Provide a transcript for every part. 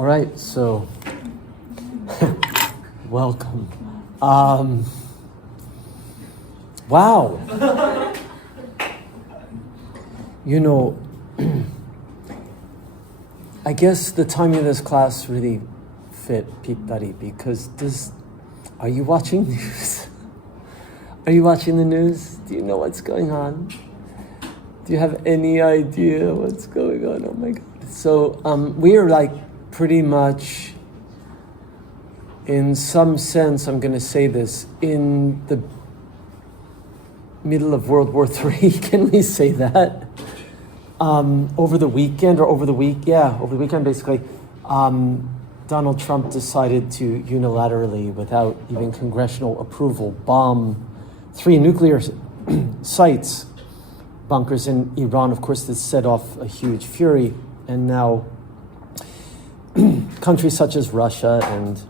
All right, so welcome. Wow. You know, I guess the timing of this class really fit Pitari because are you watching news? Are you watching the news? Do you know what's going on? Do you have any idea what's going on? Oh my God. So we are like pretty much, in some sense, I'm going to say this, in the middle of World War III. Can we say that? Over the weekend basically, Donald Trump decided to unilaterally, without even congressional approval, bomb 3 nuclear sites, bunkers in Iran. Of course, this set off a huge fury, and now countries such as Russia and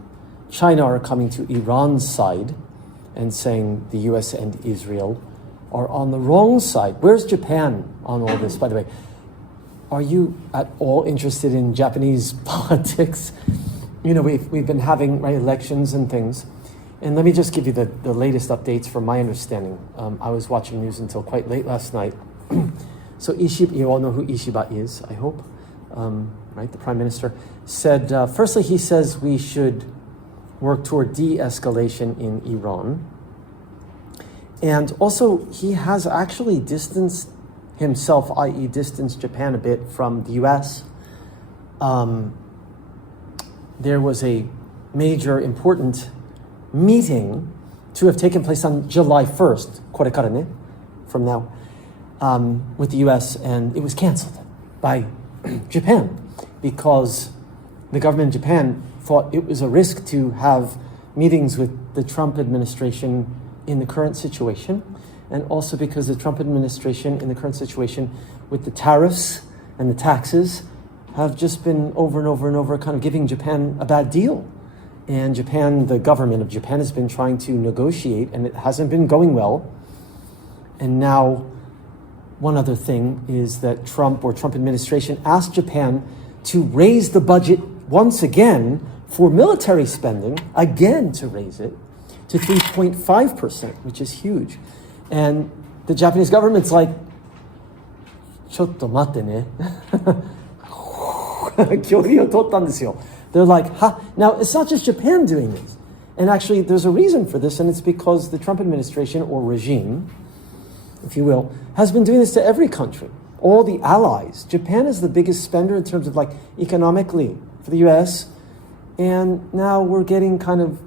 China are coming to Iran's side and saying the US and Israel are on the wrong side. Where's Japan on all this, by the way? Are you at all interested in Japanese politics? You know, we've been having elections and things. And let me just give you the latest updates from my understanding. I was watching news until quite late last night. So Ishiba, you all know who Ishiba is, I hope, right? The Prime Minister said, firstly, he says we should work toward de-escalation in Iran. And also, he has actually distanced himself, i.e. distanced Japan a bit from the US. There was a major important meeting to have taken place on July 1st, これからね, from now, with the US, and it was canceled by Japan because the government in Japan thought it was a risk to have meetings with the Trump administration in the current situation, and also because the Trump administration in the current situation with the tariffs and the taxes have just been over and over and over kind of giving Japan a bad deal. And Japan, the government of Japan has been trying to negotiate, and it hasn't been going well. And now, one other thing is that Trump administration asked Japan to raise the budget once again for military spending, again to raise it to 3.5%, which is huge. And the Japanese government's like, ちょっと待ってね。距離を取ったんですよ。They're like, ha. Now, it's not just Japan doing this. And actually, there's a reason for this, and it's because the Trump administration, or regime, if you will, has been doing this to every country, all the allies. Japan is the biggest spender in terms of like economically for the US, and now we're getting kind of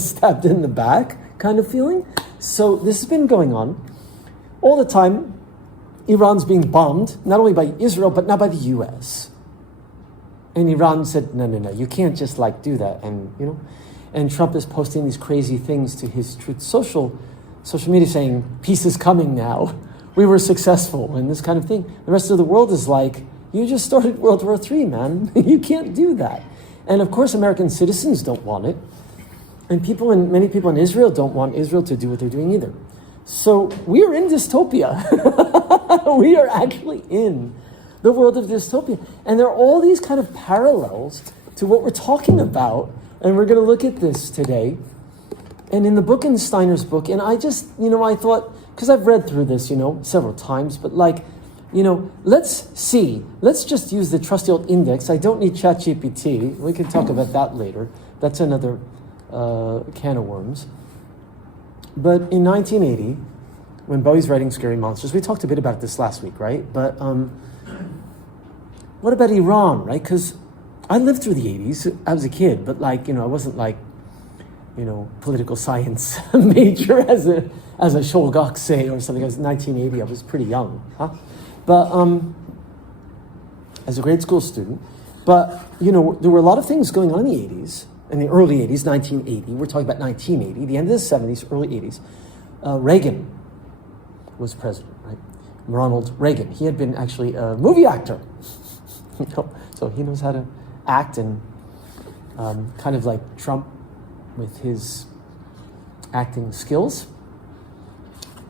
stabbed in the back kind of feeling. So this has been going on all the time. Iran's being bombed, not only by Israel, but now by the US. And Iran said, no, you can't just like do that. And, you know, and Trump is posting these crazy things to his Truth social media saying, peace is coming now. We were successful and this kind of thing. The rest of the world is like, you just started World War III, man. You can't do that. And of course, American citizens don't want it. And many people in Israel don't want Israel to do what they're doing either. So we are in dystopia. We are actually in the world of dystopia. And there are all these kind of parallels to what we're talking about. And we're going to look at this today. And in the book, in Steiner's book, and I just, I thought, because I've read through this, several times, but like, let's just use the trusty old index. I don't need ChatGPT. We can talk about that later. That's another can of worms. But in 1980, when Bowie's writing Scary Monsters, we talked a bit about this last week, right? But what about Iran, right? Because I lived through the 80s. I was a kid, but like, I wasn't like, political science major as a shogakse or something. I was 1980. I was pretty young, huh? But as a grade school student. But, there were a lot of things going on in the 80s, in the early 80s, 1980. We're talking about 1980, the end of the 70s, early 80s. Reagan was president, right? Ronald Reagan. He had been actually a movie actor. So he knows how to act, and kind of like Trump with his acting skills.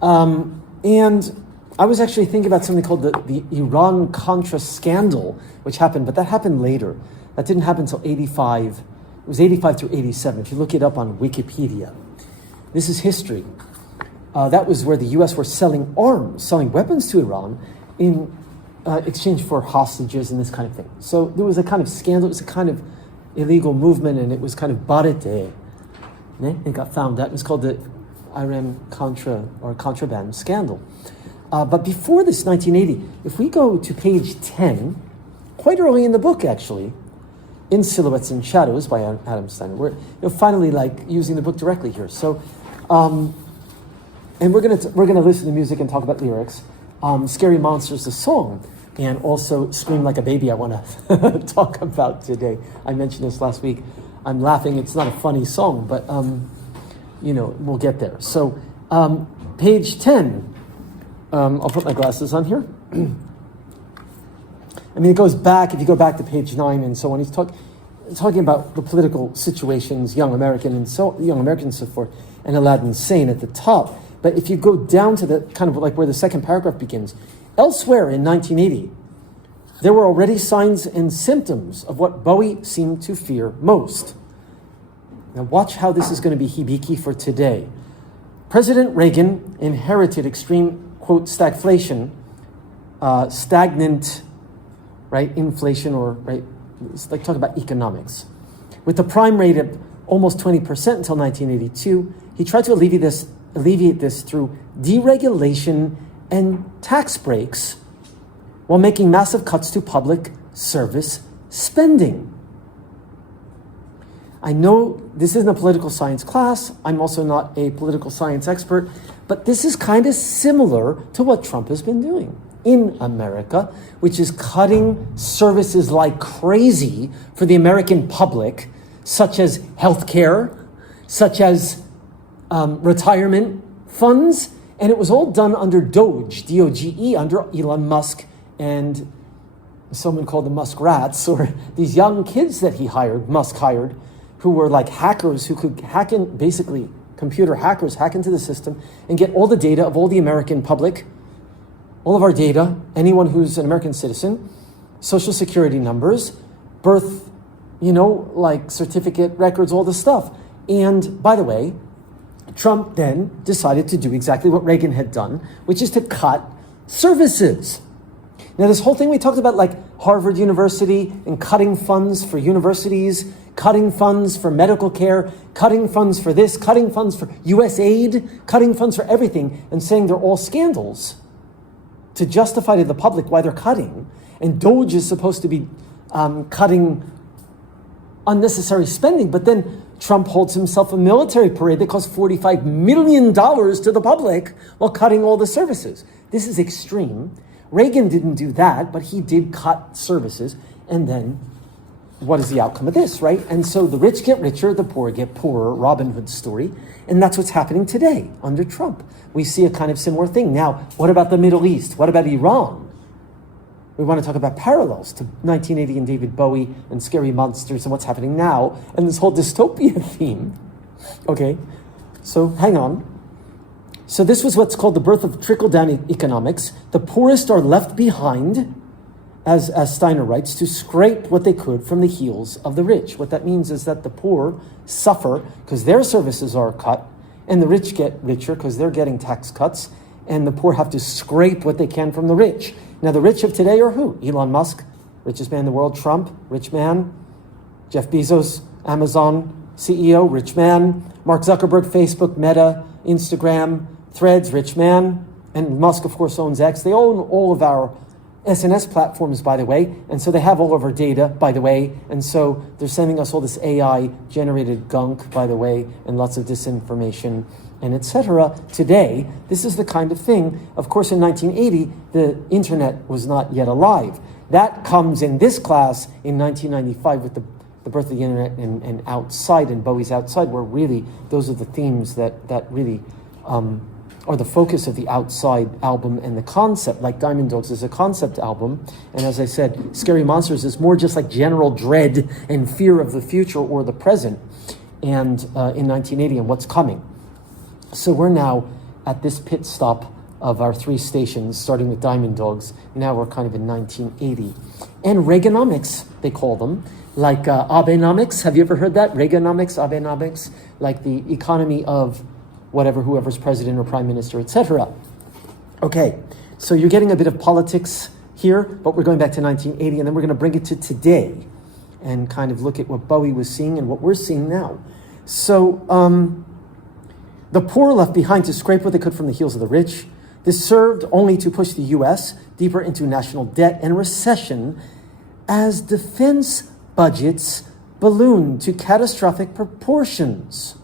And I was actually thinking about something called the Iran-Contra scandal, which happened, but that happened later. That didn't happen until 85. It was 85 through 87. If you look it up on Wikipedia, this is history. That was where the U.S. were selling arms, selling weapons to Iran in exchange for hostages and this kind of thing. So there was a kind of scandal. It was a kind of illegal movement, and it was kind of barete. It got found out. It was called the Iran-Contra or contraband scandal. But before this, 1980, if we go to page 10, quite early in the book, actually, in Silhouettes and Shadows by Adam Steiner, we're finally using the book directly here. So, and we're gonna listen to music and talk about lyrics. Scary Monsters, the song, and also Scream Like a Baby, I want to talk about today. I mentioned this last week. I'm laughing. It's not a funny song, but we'll get there. So, page 10. I'll put my glasses on here. I mean, it goes back, if you go back to page 9 and so on, he's talking about the political situations, young Americans and so forth, and Aladdin Sane at the top. But if you go down to the kind of like where the second paragraph begins, elsewhere in 1980, there were already signs and symptoms of what Bowie seemed to fear most. Now watch how this is going to be hibiki for today. President Reagan inherited extreme, quote, stagflation, stagnant, right, inflation, or, right, it's like talk about economics. With the prime rate of almost 20% until 1982, he tried to alleviate this through deregulation and tax breaks while making massive cuts to public service spending. I know this isn't a political science class. I'm also not a political science expert, but this is kind of similar to what Trump has been doing in America, which is cutting services like crazy for the American public, such as healthcare, such as retirement funds, and it was all done under Doge, D-O-G-E, under Elon Musk and someone called the Musk Rats, or these young kids that Musk hired, who were like hackers who could hack in, basically computer hackers, hack into the system and get all the data of all the American public, all of our data, anyone who's an American citizen, social security numbers, birth, certificate records, all this stuff. And by the way, Trump then decided to do exactly what Reagan had done, which is to cut services. Now, this whole thing we talked about, like Harvard University and cutting funds for universities, cutting funds for medical care, cutting funds for this, cutting funds for U.S. aid, cutting funds for everything, and saying they're all scandals to justify to the public why they're cutting. And Doge is supposed to be cutting unnecessary spending, but then Trump holds himself a military parade that costs $45 million to the public while cutting all the services. This is extreme. Reagan didn't do that, but he did cut services. And then what is the outcome of this, right? And so the rich get richer, the poor get poorer, Robin Hood story. And that's what's happening today under Trump. We see a kind of similar thing. Now, what about the Middle East? What about Iran? We want to talk about parallels to 1980 and David Bowie and Scary Monsters and what's happening now and this whole dystopia theme. Okay, so hang on. So this was what's called the birth of trickle-down economics. The poorest are left behind, as Steiner writes, to scrape what they could from the heels of the rich. What that means is that the poor suffer because their services are cut, and the rich get richer because they're getting tax cuts, and the poor have to scrape what they can from the rich. Now, the rich of today are who? Elon Musk, richest man in the world. Trump, rich man. Jeff Bezos, Amazon CEO, rich man. Mark Zuckerberg, Facebook, Meta, Instagram, Threads, rich man. And Musk, of course, owns X. They own all of our SNS platforms, by the way. And so they have all of our data, by the way. And so they're sending us all this AI-generated gunk, by the way, and lots of disinformation, and etc. Today, this is the kind of thing. Of course, in 1980, the internet was not yet alive. That comes in this class in 1995 with the birth of the internet and Outside, and Bowie's Outside, where really those are the themes that really are the focus of the Outside album and the concept. Like Diamond Dogs is a concept album, and as I said, Scary Monsters is more just like general dread and fear of the future or the present, and in 1980 and what's coming. So we're now at this pit stop of our three stations, starting with Diamond Dogs. Now we're kind of in 1980. And Reaganomics, they call them, like Abenomics. Have you ever heard that? Reaganomics, Abenomics, like the economy of whatever, whoever's president or prime minister, etc. Okay, so you're getting a bit of politics here, but we're going back to 1980, and then we're going to bring it to today and kind of look at what Bowie was seeing and what we're seeing now. So the poor left behind to scrape what they could from the heels of the rich. This served only to push the U.S. deeper into national debt and recession as defense budgets ballooned to catastrophic proportions.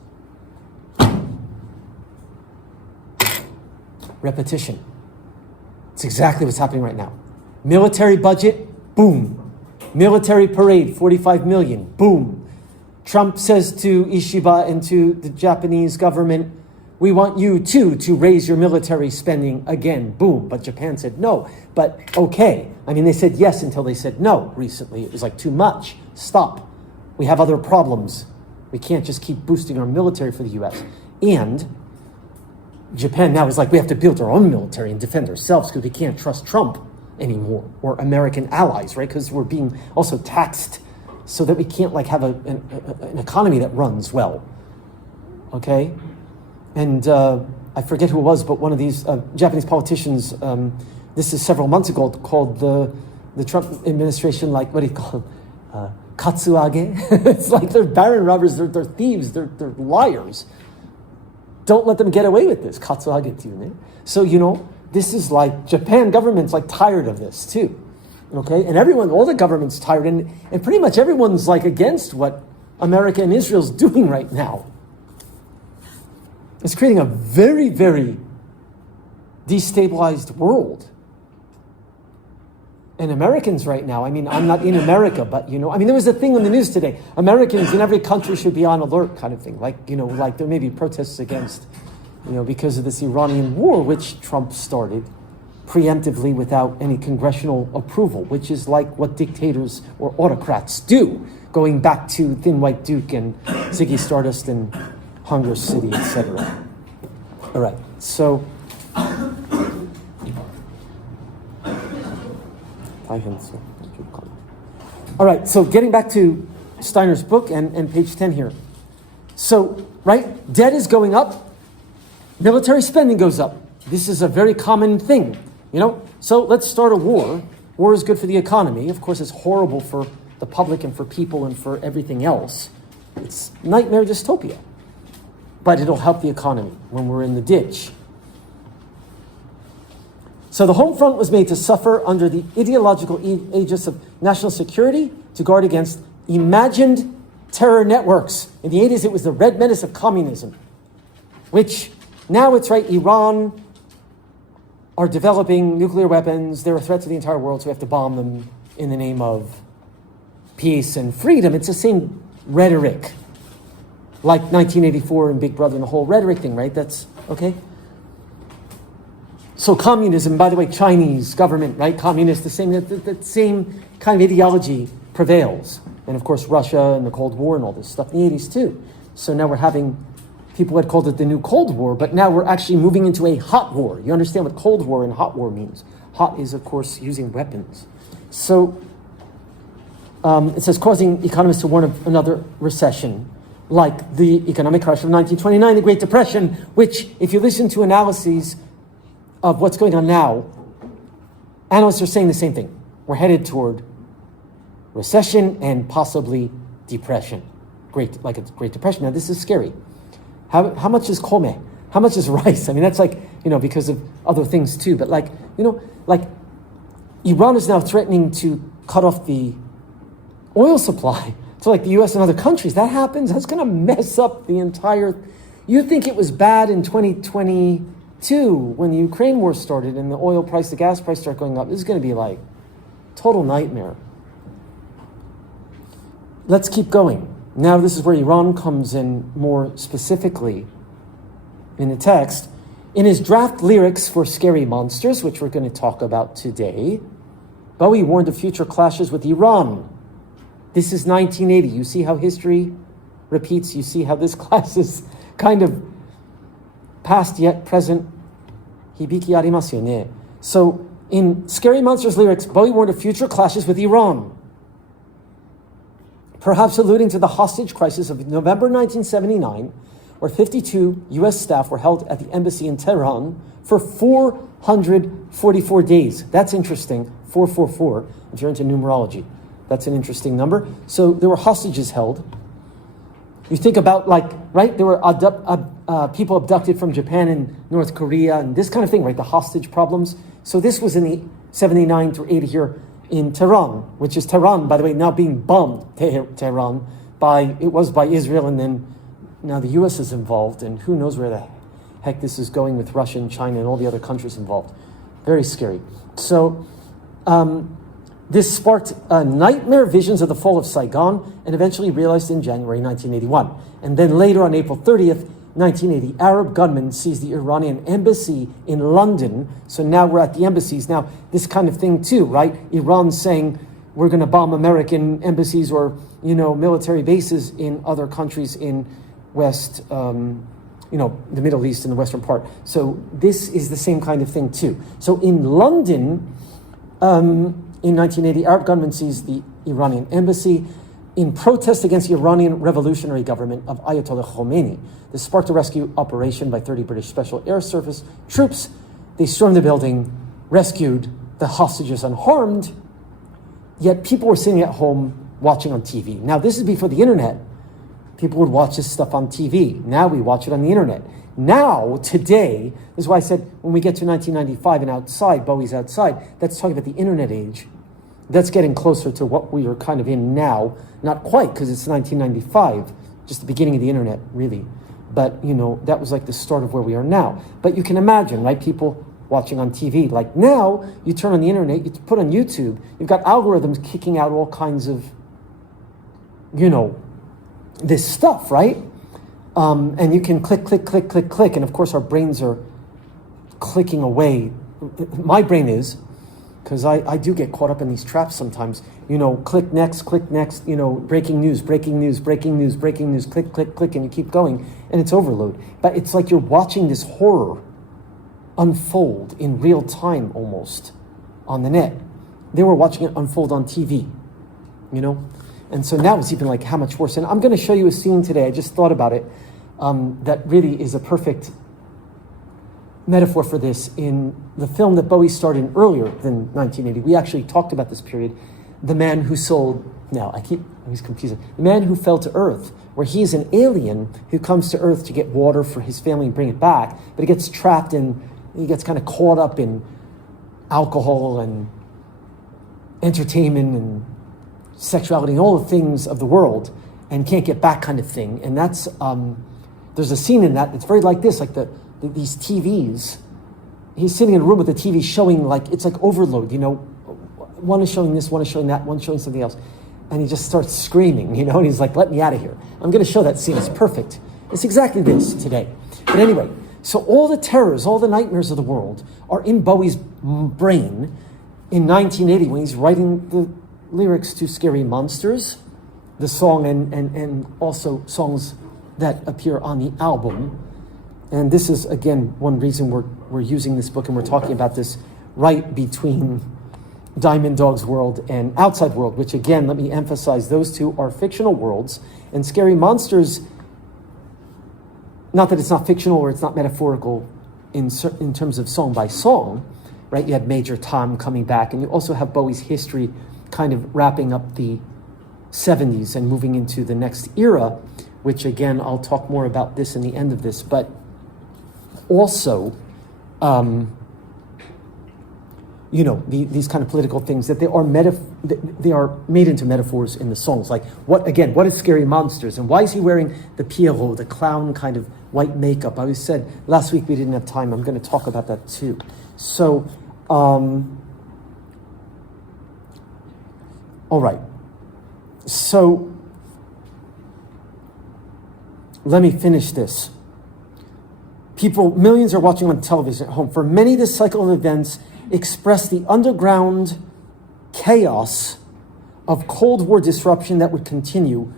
Repetition. It's exactly what's happening right now. Military budget, boom. Military parade, 45 million, boom. Trump says to Ishiba and to the Japanese government, we want you too to raise your military spending again, boom. But Japan said no, but okay. I mean, they said yes until they said no recently. It was like too much, stop. We have other problems. We can't just keep boosting our military for the US. And Japan now is like, we have to build our own military and defend ourselves because we can't trust Trump anymore, or American allies, right? Because we're being also taxed so that we can't like have an economy that runs well, okay? And I forget who it was, but one of these Japanese politicians, this is several months ago, called the Trump administration, like, what do you call it? Katsuage? It's like they're barren robbers, they're thieves, they're liars. Don't let them get away with this. Katsuage to you. So, you know, this is like, Japan government's like tired of this too. Okay? And everyone, all the government's tired, and pretty much everyone's like against what America and Israel's doing right now. It's creating a very, very destabilized world. And Americans right now, I mean, I'm not in America, but, you know, I mean, there was a thing on the news today. Americans in every country should be on alert kind of thing. Like, you know, like there may be protests against, you know, because of this Iranian war, which Trump started preemptively without any congressional approval, which is like what dictators or autocrats do, going back to Thin White Duke and Ziggy Stardust and Hunger City, etc. All right, so all right, so getting back to Steiner's book and page 10 here. So, right, debt is going up, military spending goes up. This is a very common thing, you know? So let's start a war. War is good for the economy. Of course, it's horrible for the public and for people and for everything else. It's nightmare dystopia. But it'll help the economy when we're in the ditch. So the home front was made to suffer under the ideological aegis of national security to guard against imagined terror networks. In the 80s, it was the red menace of communism, which now it's right, Iran are developing nuclear weapons. They're a threat to the entire world, so we have to bomb them in the name of peace and freedom. It's the same rhetoric, like 1984 and Big Brother and the whole rhetoric thing, right? That's, okay? So communism, by the way, Chinese government, right? Communist, the same kind of ideology prevails. And of course, Russia and the Cold War and all this stuff in the 80s too. So now we're having, people had called it the new Cold War, but now we're actually moving into a hot war. You understand what Cold War and hot war means. Hot is, of course, using weapons. So it says, causing economists to warn of another recession, like the economic crash of 1929, the Great Depression, which, if you listen to analyses of what's going on now, analysts are saying the same thing. We're headed toward recession and possibly depression. Like a Great Depression. Now, this is scary. How much is kome? How much is rice? I mean, that's like, you know, because of other things too. But like, you know, like Iran is now threatening to cut off the oil supply to like the US and other countries. That happens, that's going to mess up the entire... You think it was bad in 2022 when the Ukraine war started and the oil price, the gas price started going up. This is going to be like total nightmare. Let's keep going. Now this is where Iran comes in more specifically in the text. In his draft lyrics for Scary Monsters, which we're going to talk about today, Bowie warned of future clashes with Iran. This is 1980. You see how history repeats. You see how this class is kind of past yet present Hibiki arimasu yo ne. So in Scary Monsters lyrics, Bowie warned of future clashes with Iran, perhaps alluding to the hostage crisis of November 1979, where 52 U.S. staff were held at the embassy in Tehran for 444 days. That's interesting, 444, if you're into numerology. That's an interesting number. So there were hostages held. You think about, right, there were people abducted from Japan and North Korea and this kind of thing, right, the hostage problems. So this was in the 79 to 80 here in Tehran, which is Tehran, by the way, now being bombed, Tehran, by Israel, and then now the U.S. is involved, and who knows where the heck this is going with Russia and China and all the other countries involved. Very scary. So this sparked nightmare visions of the fall of Saigon and eventually realized in January 1981. And then later on April 30th, 1980, Arab gunmen seized the Iranian embassy in London. So now we're at the embassies. Now, this kind of thing too, right? Iran saying we're going to bomb American embassies or, military bases in other countries in West, the Middle East and the Western part. So this is the same kind of thing too. So in London, in 1980, Arab gunmen seized the Iranian embassy in protest against the Iranian revolutionary government of Ayatollah Khomeini. This sparked a rescue operation by 30 British Special Air Service troops. They stormed the building, rescued the hostages unharmed, yet people were sitting at home watching on TV. Now, this is before the internet. People would watch this stuff on TV. Now we watch it on the internet. Now, today, this is why I said when we get to 1995 and outside, Bowie's outside, that's talking about the internet age. That's getting closer to what we are kind of in now. Not quite, because it's 1995, just the beginning of the internet, really. But, that was like the start of where we are now. But you can imagine, right, people watching on TV. Like now, you turn on the internet, you put on YouTube, you've got algorithms kicking out all kinds of, this stuff, right? And you can click, and of course our brains are clicking away. My brain is, because I do get caught up in these traps sometimes. Click next, breaking news, click, and you keep going, and it's overload. But it's like you're watching this horror unfold in real time almost on the net. They were watching it unfold on TV, And so now it's even like how much worse. And I'm going to show you a scene today, I just thought about it, that really is a perfect metaphor for this in the film that Bowie starred in earlier than 1980. We actually talked about this period, The Man Who Sold, he's confusing, The Man Who Fell to Earth, where he's an alien who comes to Earth to get water for his family and bring it back, but he gets trapped he gets kind of caught up in alcohol and entertainment and sexuality and all the things of the world and can't get back kind of thing. And that's, there's a scene in that that's very like this, like these TVs. He's sitting in a room with the TV showing it's like overload, one is showing this, one is showing that, one showing something else. And he just starts screaming, and he's like, let me out of here. I'm going to show that scene. It's perfect. It's exactly this today. But anyway, so all the terrors, all the nightmares of the world are in Bowie's brain in 1980 when he's writing the lyrics to Scary Monsters, the song, and also songs that appear on the album. And this is, again, one reason we're using this book and we're talking about this right between Diamond Dog's world and Outside World, which, again, let me emphasize, those two are fictional worlds. And Scary Monsters, not that it's not fictional or it's not metaphorical in terms of song by song, right? You had Major Tom coming back, and you also have Bowie's history kind of wrapping up the 70s and moving into the next era, which, again, I'll talk more about this in the end of this, but also, these kind of political things, that they are made into metaphors in the songs. Like, what is Scary Monsters? And why is he wearing the Pierrot, the clown kind of white makeup? I said last week we didn't have time. I'm going to talk about that too. So, all right. So, let me finish this. Millions are watching on television at home. For many, this cycle of events express the underground chaos of Cold War disruption that would continue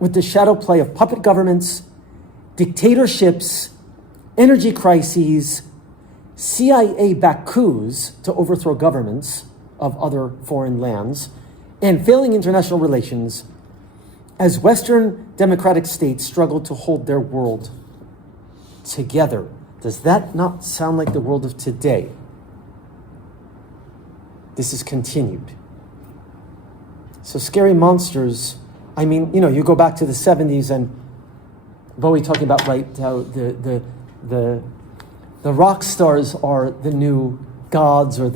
with the shadow play of puppet governments, dictatorships, energy crises, CIA-backed coups to overthrow governments of other foreign lands, and failing international relations as Western democratic states struggled to hold their world together. Does that not sound like the world of today? This is continued. So Scary Monsters, I mean, you go back to the 70s and Bowie talking about, right, how the rock stars are the new gods, or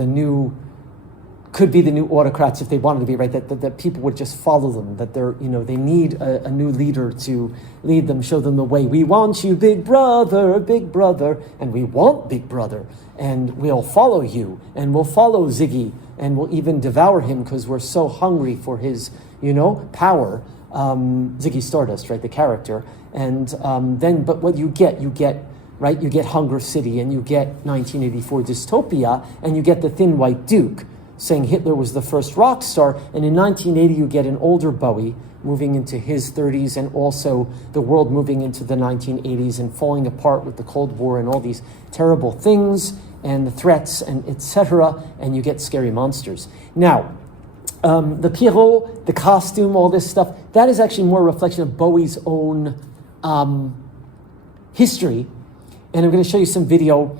could be the new autocrats if they wanted to be, right? That people would just follow them, that they need a new leader to lead them, show them the way. We want you, big brother, and we want big brother, and we'll follow you, and we'll follow Ziggy, and we'll even devour him because we're so hungry for his, power. Ziggy Stardust, right, the character. And but what you get, right, you get Hunger City, and you get 1984 Dystopia, and you get the Thin White Duke saying Hitler was the first rock star. And in 1980, you get an older Bowie moving into his 30s, and also the world moving into the 1980s and falling apart with the Cold War and all these terrible things and the threats and etc. And you get Scary Monsters. Now, the Pierrot, the costume, all this stuff, that is actually more a reflection of Bowie's own history. And I'm going to show you some video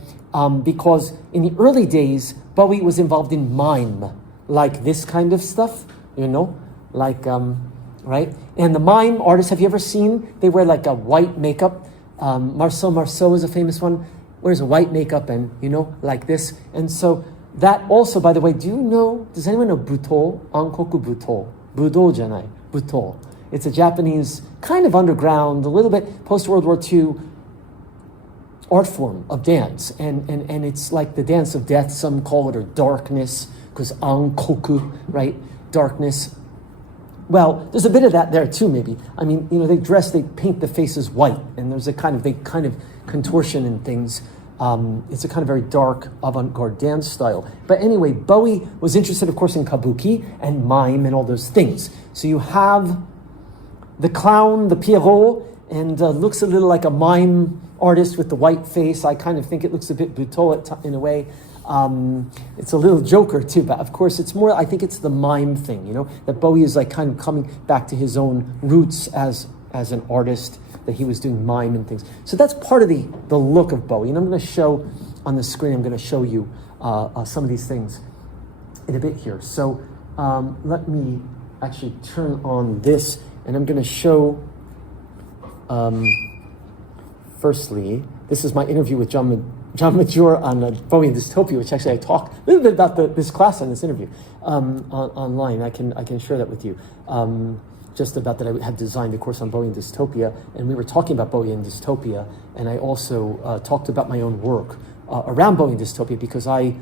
because in the early days, Bowie was involved in mime, like this kind of stuff, like, right? And the mime artists, have you ever seen? They wear like a white makeup. Marceau is a famous one, wears a white makeup and, like this. And so that also, by the way, does anyone know Buto? Ankoku Buto. Budo janai. Buto. It's a Japanese kind of underground, a little bit post-World War II art form of dance. And it's like the dance of death, some call it, or darkness, because ankoku, right? Darkness. Well, there's a bit of that there too, maybe. I mean, they paint the faces white, and there's a kind of contortion and things. It's a kind of very dark avant-garde dance style. But anyway, Bowie was interested, of course, in kabuki and mime and all those things. So you have the clown, the Pierrot, and looks a little like a mime artist with the white face. I kind of think it looks a bit Buto in a way. It's a little Joker too, but of course it's more, I think it's the mime thing, that Bowie is like kind of coming back to his own roots as an artist, that he was doing mime and things. So that's part of the look of Bowie. And I'm going to show on the screen, I'm going to show you some of these things in a bit here. So let me actually turn on this, and I'm going to show, firstly, this is my interview with John Major on Bowie and Dystopia, which actually I talk a little bit about this class on this interview online. I can share that with you. Just about that I had designed a course on Bowie and Dystopia, and we were talking about Bowie and Dystopia, and I also talked about my own work around Bowie and Dystopia, because I,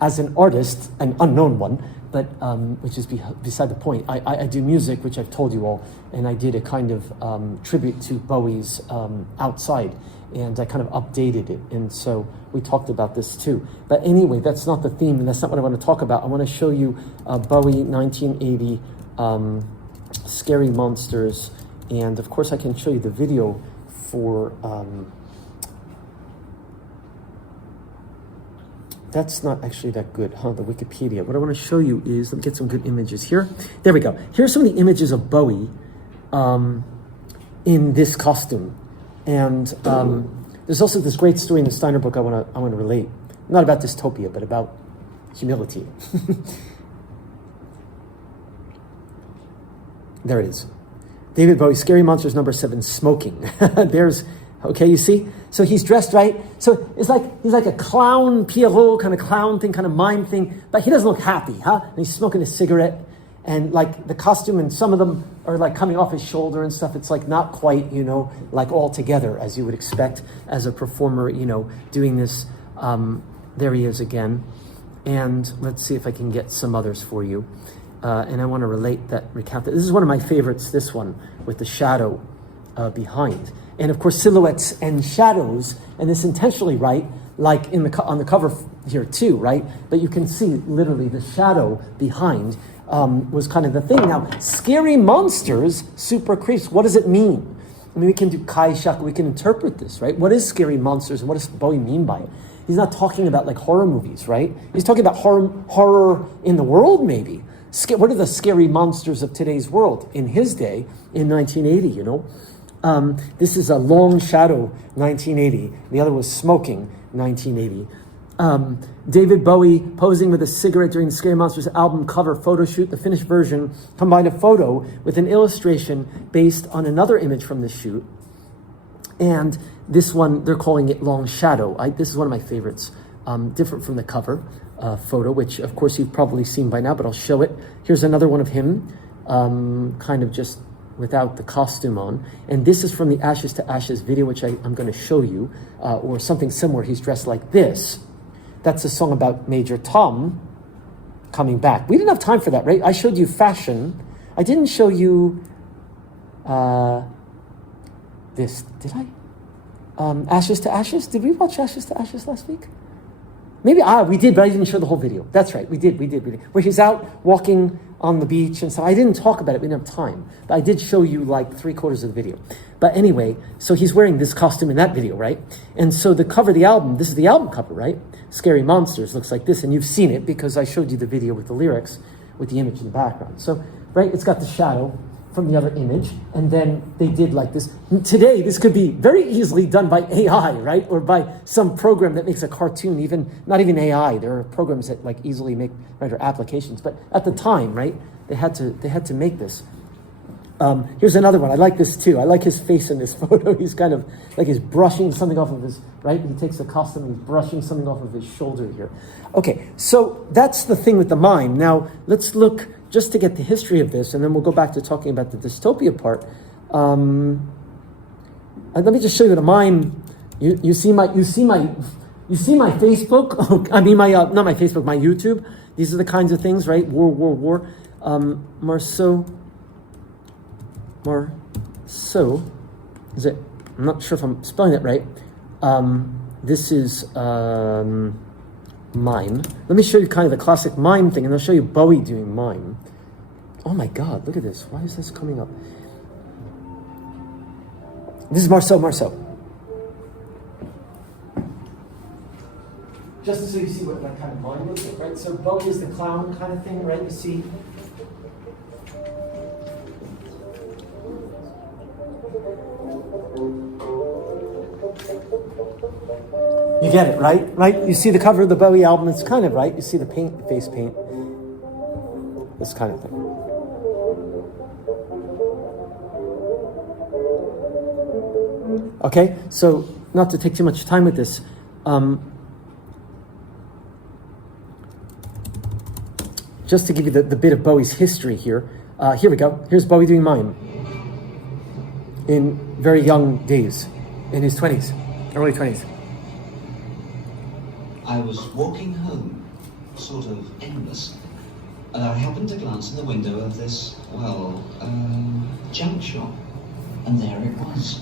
as an artist, an unknown one, but which is beside the point, I do music, which I've told you all, and I did a kind of tribute to Bowie's Outside, and I kind of updated it, and so we talked about this too. But anyway, that's not the theme, and that's not what I want to talk about. I want to show you Bowie 1980 Scary Monsters, and of course I can show you the video for that's not actually that good, the Wikipedia. What I want to show you is, let me get some good images here. There we go. Here's some of the images of Bowie in this costume. And there's also this great story in the Steiner book I want to relate. Not about dystopia, but about humility. There it is. David Bowie, Scary Monsters #7, smoking. There's, okay, you see? So he's dressed right. So it's like, he's like a clown, Pierrot kind of clown thing, kind of mime thing, but he doesn't look happy, And he's smoking a cigarette, and like the costume, and some of them are like coming off his shoulder and stuff. It's like not quite, like all together as you would expect as a performer, doing this. There he is again. And let's see if I can get some others for you. And I want to recount that. This is one of my favorites, this one, with the shadow behind. And of course, silhouettes and shadows, and this intentionally, right? Like on the cover here too, right? But you can see literally the shadow behind was kind of the thing. Now, Scary Monsters, super creeps, what does it mean? I mean, we can do kaishak, we can interpret this, right? What is scary monsters and what does Bowie mean by it? He's not talking about like horror movies, right? He's talking about horror in the world, maybe. What are the scary monsters of today's world? In his day, in 1980, you know? This is a Long Shadow, 1980. The other was Smoking, 1980. David Bowie posing with a cigarette during the Scary Monsters album cover photo shoot. The finished version combined a photo with an illustration based on another image from the shoot. And this one, they're calling it Long Shadow. This is one of my favorites, different from the cover photo, which of course you've probably seen by now, but I'll show it. Here's another one of him, kind of just without the costume on. And this is from the Ashes to Ashes video, which I'm going to show you, or something similar. He's dressed like this. That's a song about Major Tom coming back. We didn't have time for that, right? I showed you fashion. I didn't show you this, did I? Ashes to Ashes? Did we watch Ashes to Ashes last week? Maybe, we did, but I didn't show the whole video. That's right, we did. Where he's out walking on the beach and stuff. I didn't talk about it, we didn't have time. But I did show you like 3/4 of the video. But anyway, so he's wearing this costume in that video, right? And so the cover of the album, this is the album cover, right? Scary Monsters looks like this, and you've seen it because I showed you the video with the lyrics, with the image in the background. So, right, it's got the shadow from the other image, and then they did like this. Today, this could be very easily done by AI, right? Or by some program that makes a cartoon, not even AI. There are programs that like easily make, right, or applications. But at the time, right, they had to make this. Here's another one. I like this too. I like his face in this photo. He's kind of like he's brushing something off of his, right? He takes the costume and he's brushing something off of his shoulder here. Okay, so that's the thing with the mime. Now, let's look just to get the history of this, and then we'll go back to talking about the dystopia part. Let me just show you the mime. You see my Facebook? I mean, not my Facebook, my YouTube. These are the kinds of things, right? War. Marceau, is it? I'm not sure if I'm spelling it right. This is mime. Let me show you kind of the classic mime thing, and I'll show you Bowie doing mime. Oh my God, look at this. Why is this coming up? This is Marceau. Just so you see what that kind of mime looks like, right? So Bowie is the clown kind of thing, right? You see. You get it, right? Right? You see the cover of the Bowie album, it's kind of, right? You see the paint, the face paint. This kind of thing. Okay, so not to take too much time with this, just to give you the bit of Bowie's history here. Here we go. Here's Bowie doing mime in very young days, in his 20s, early 20s. I was walking home, sort of aimless, and I happened to glance in the window of this, junk shop, and there it was.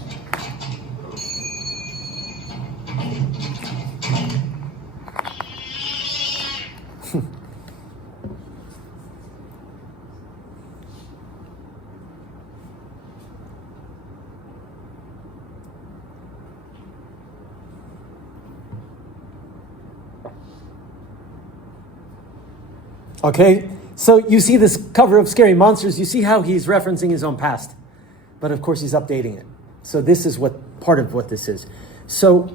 Okay, so you see this cover of Scary Monsters, you see how he's referencing his own past, but of course he's updating it. So this is what part of what this is. So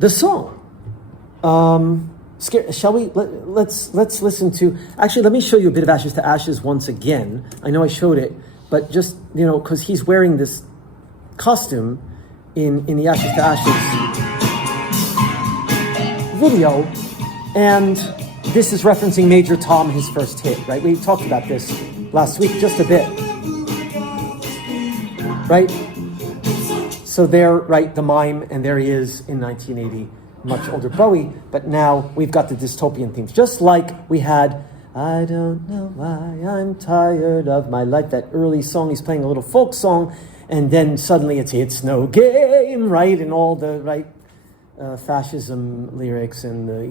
the song, shall we? Let's listen to. Actually, let me show you a bit of Ashes to Ashes once again. I know I showed it, but just because he's wearing this costume in the Ashes to Ashes video, and this is referencing Major Tom, his first hit, right? We talked about this last week just a bit, right? So there, right, the mime, and there he is in 1980, much older Bowie, but now we've got the dystopian themes, just like we had, I don't know why I'm tired of my life, that early song, he's playing a little folk song, and then suddenly it's no game, right? And all the, right, fascism lyrics and the,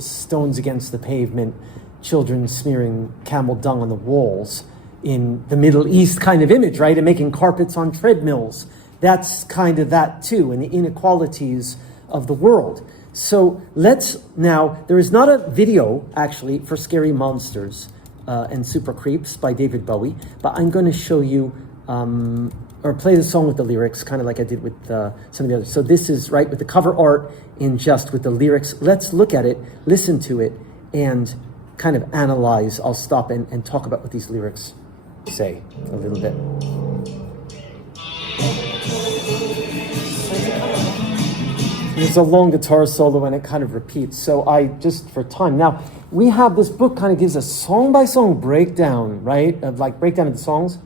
stones against the pavement, children smearing camel dung on the walls. in the Middle East kind of image, right? And making carpets on treadmills. That's kind of that too, and the inequalities of the world. So let's now, there is not a video actually for Scary Monsters and Super Creeps by David Bowie, but I'm going to show you, or play the song with the lyrics, kind of like I did with some of the others. So this is, right, with the cover art in just with the lyrics. Let's look at it, listen to it, and kind of analyze. I'll stop and talk about what these lyrics say a little bit. There's a long guitar solo and it kind of repeats. So I, just for time. Now, we have this book kind of gives a song-by-song breakdown, right? Of like breakdown of the songs,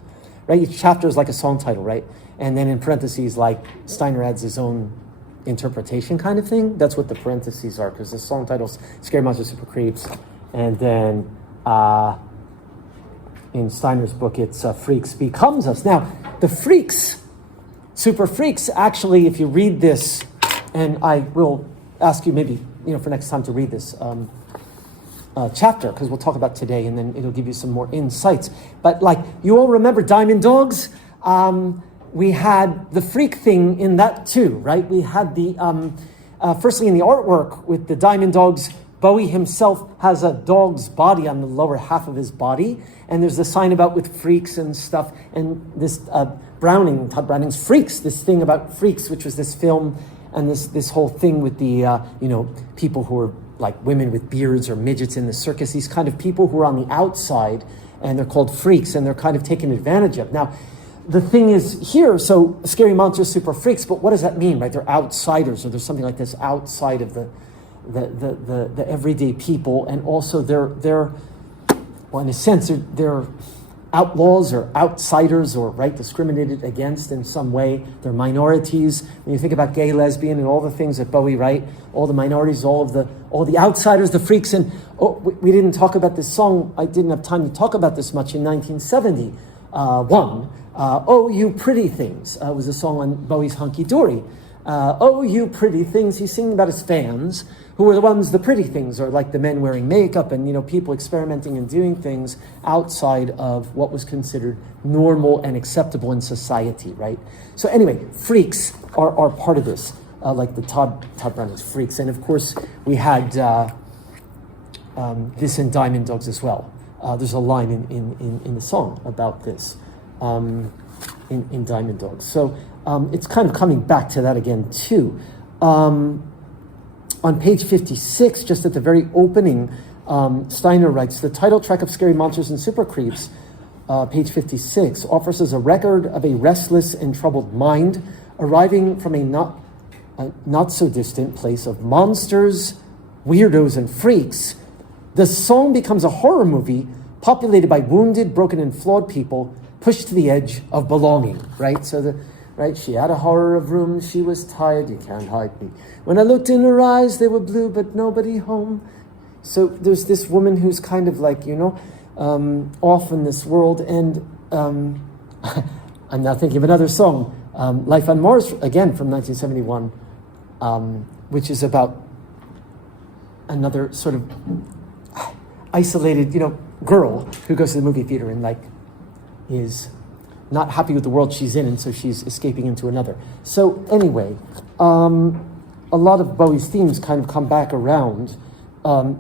right? Each chapter is like a song title, right? And then in parentheses, like Steiner adds his own interpretation kind of thing. That's what the parentheses are, because the song title's Scary Monsters, Super Creeps. And then in Steiner's book, it's Freaks Becomes Us. Now, the Freaks, Super Freaks, actually, if you read this, and I will ask you maybe, for next time to read this chapter, because we'll talk about today, and then it'll give you some more insights. But like, you all remember Diamond Dogs? We had the freak thing in that too, right? We had the, firstly in the artwork with the Diamond Dogs, Bowie himself has a dog's body on the lower half of his body, and there's a sign about with freaks and stuff, and this Todd Browning's Freaks, this thing about Freaks, which was this film, and this whole thing with the, people who are like women with beards or midgets in the circus, these kind of people who are on the outside, and they're called freaks, and they're kind of taken advantage of. Now, the thing is here, so Scary Monsters, Super Freaks, but what does that mean, right? They're outsiders, or there's something like this outside of the everyday people, and also they're well, in a sense, they're outlaws or outsiders, or right, discriminated against in some way. They're minorities. When you think about gay, lesbian, and all the things that Bowie, right, all the minorities, all the outsiders, the freaks, and we didn't talk about this song. I didn't have time to talk about this much in 1971. Oh, You Pretty Things was a song on Bowie's Hunky Dory. Oh, you pretty things. He's singing about his fans, who were the ones, the pretty things, or like the men wearing makeup and, people experimenting and doing things outside of what was considered normal and acceptable in society, right? So anyway, freaks are part of this, like the Todd Browning's Freaks. And of course, we had this in Diamond Dogs as well. There's a line in the song about this in Diamond Dogs. So it's kind of coming back to that again, too. On page 56, just at the very opening, Steiner writes, the title track of Scary Monsters and Super Creeps, page 56, offers us a record of a restless and troubled mind arriving from a not so distant place of monsters, weirdos, and freaks. The song becomes a horror movie populated by wounded, broken, and flawed people pushed to the edge of belonging, right? So right, she had a horror of rooms, she was tired, you can't hide me. When I looked in her eyes, they were blue, but nobody home. So there's this woman who's kind of like, off in this world, and I'm now thinking of another song, Life on Mars, again from 1971, which is about another sort of isolated, girl who goes to the movie theater and is not happy with the world she's in, and so she's escaping into another. So anyway, a lot of Bowie's themes kind of come back around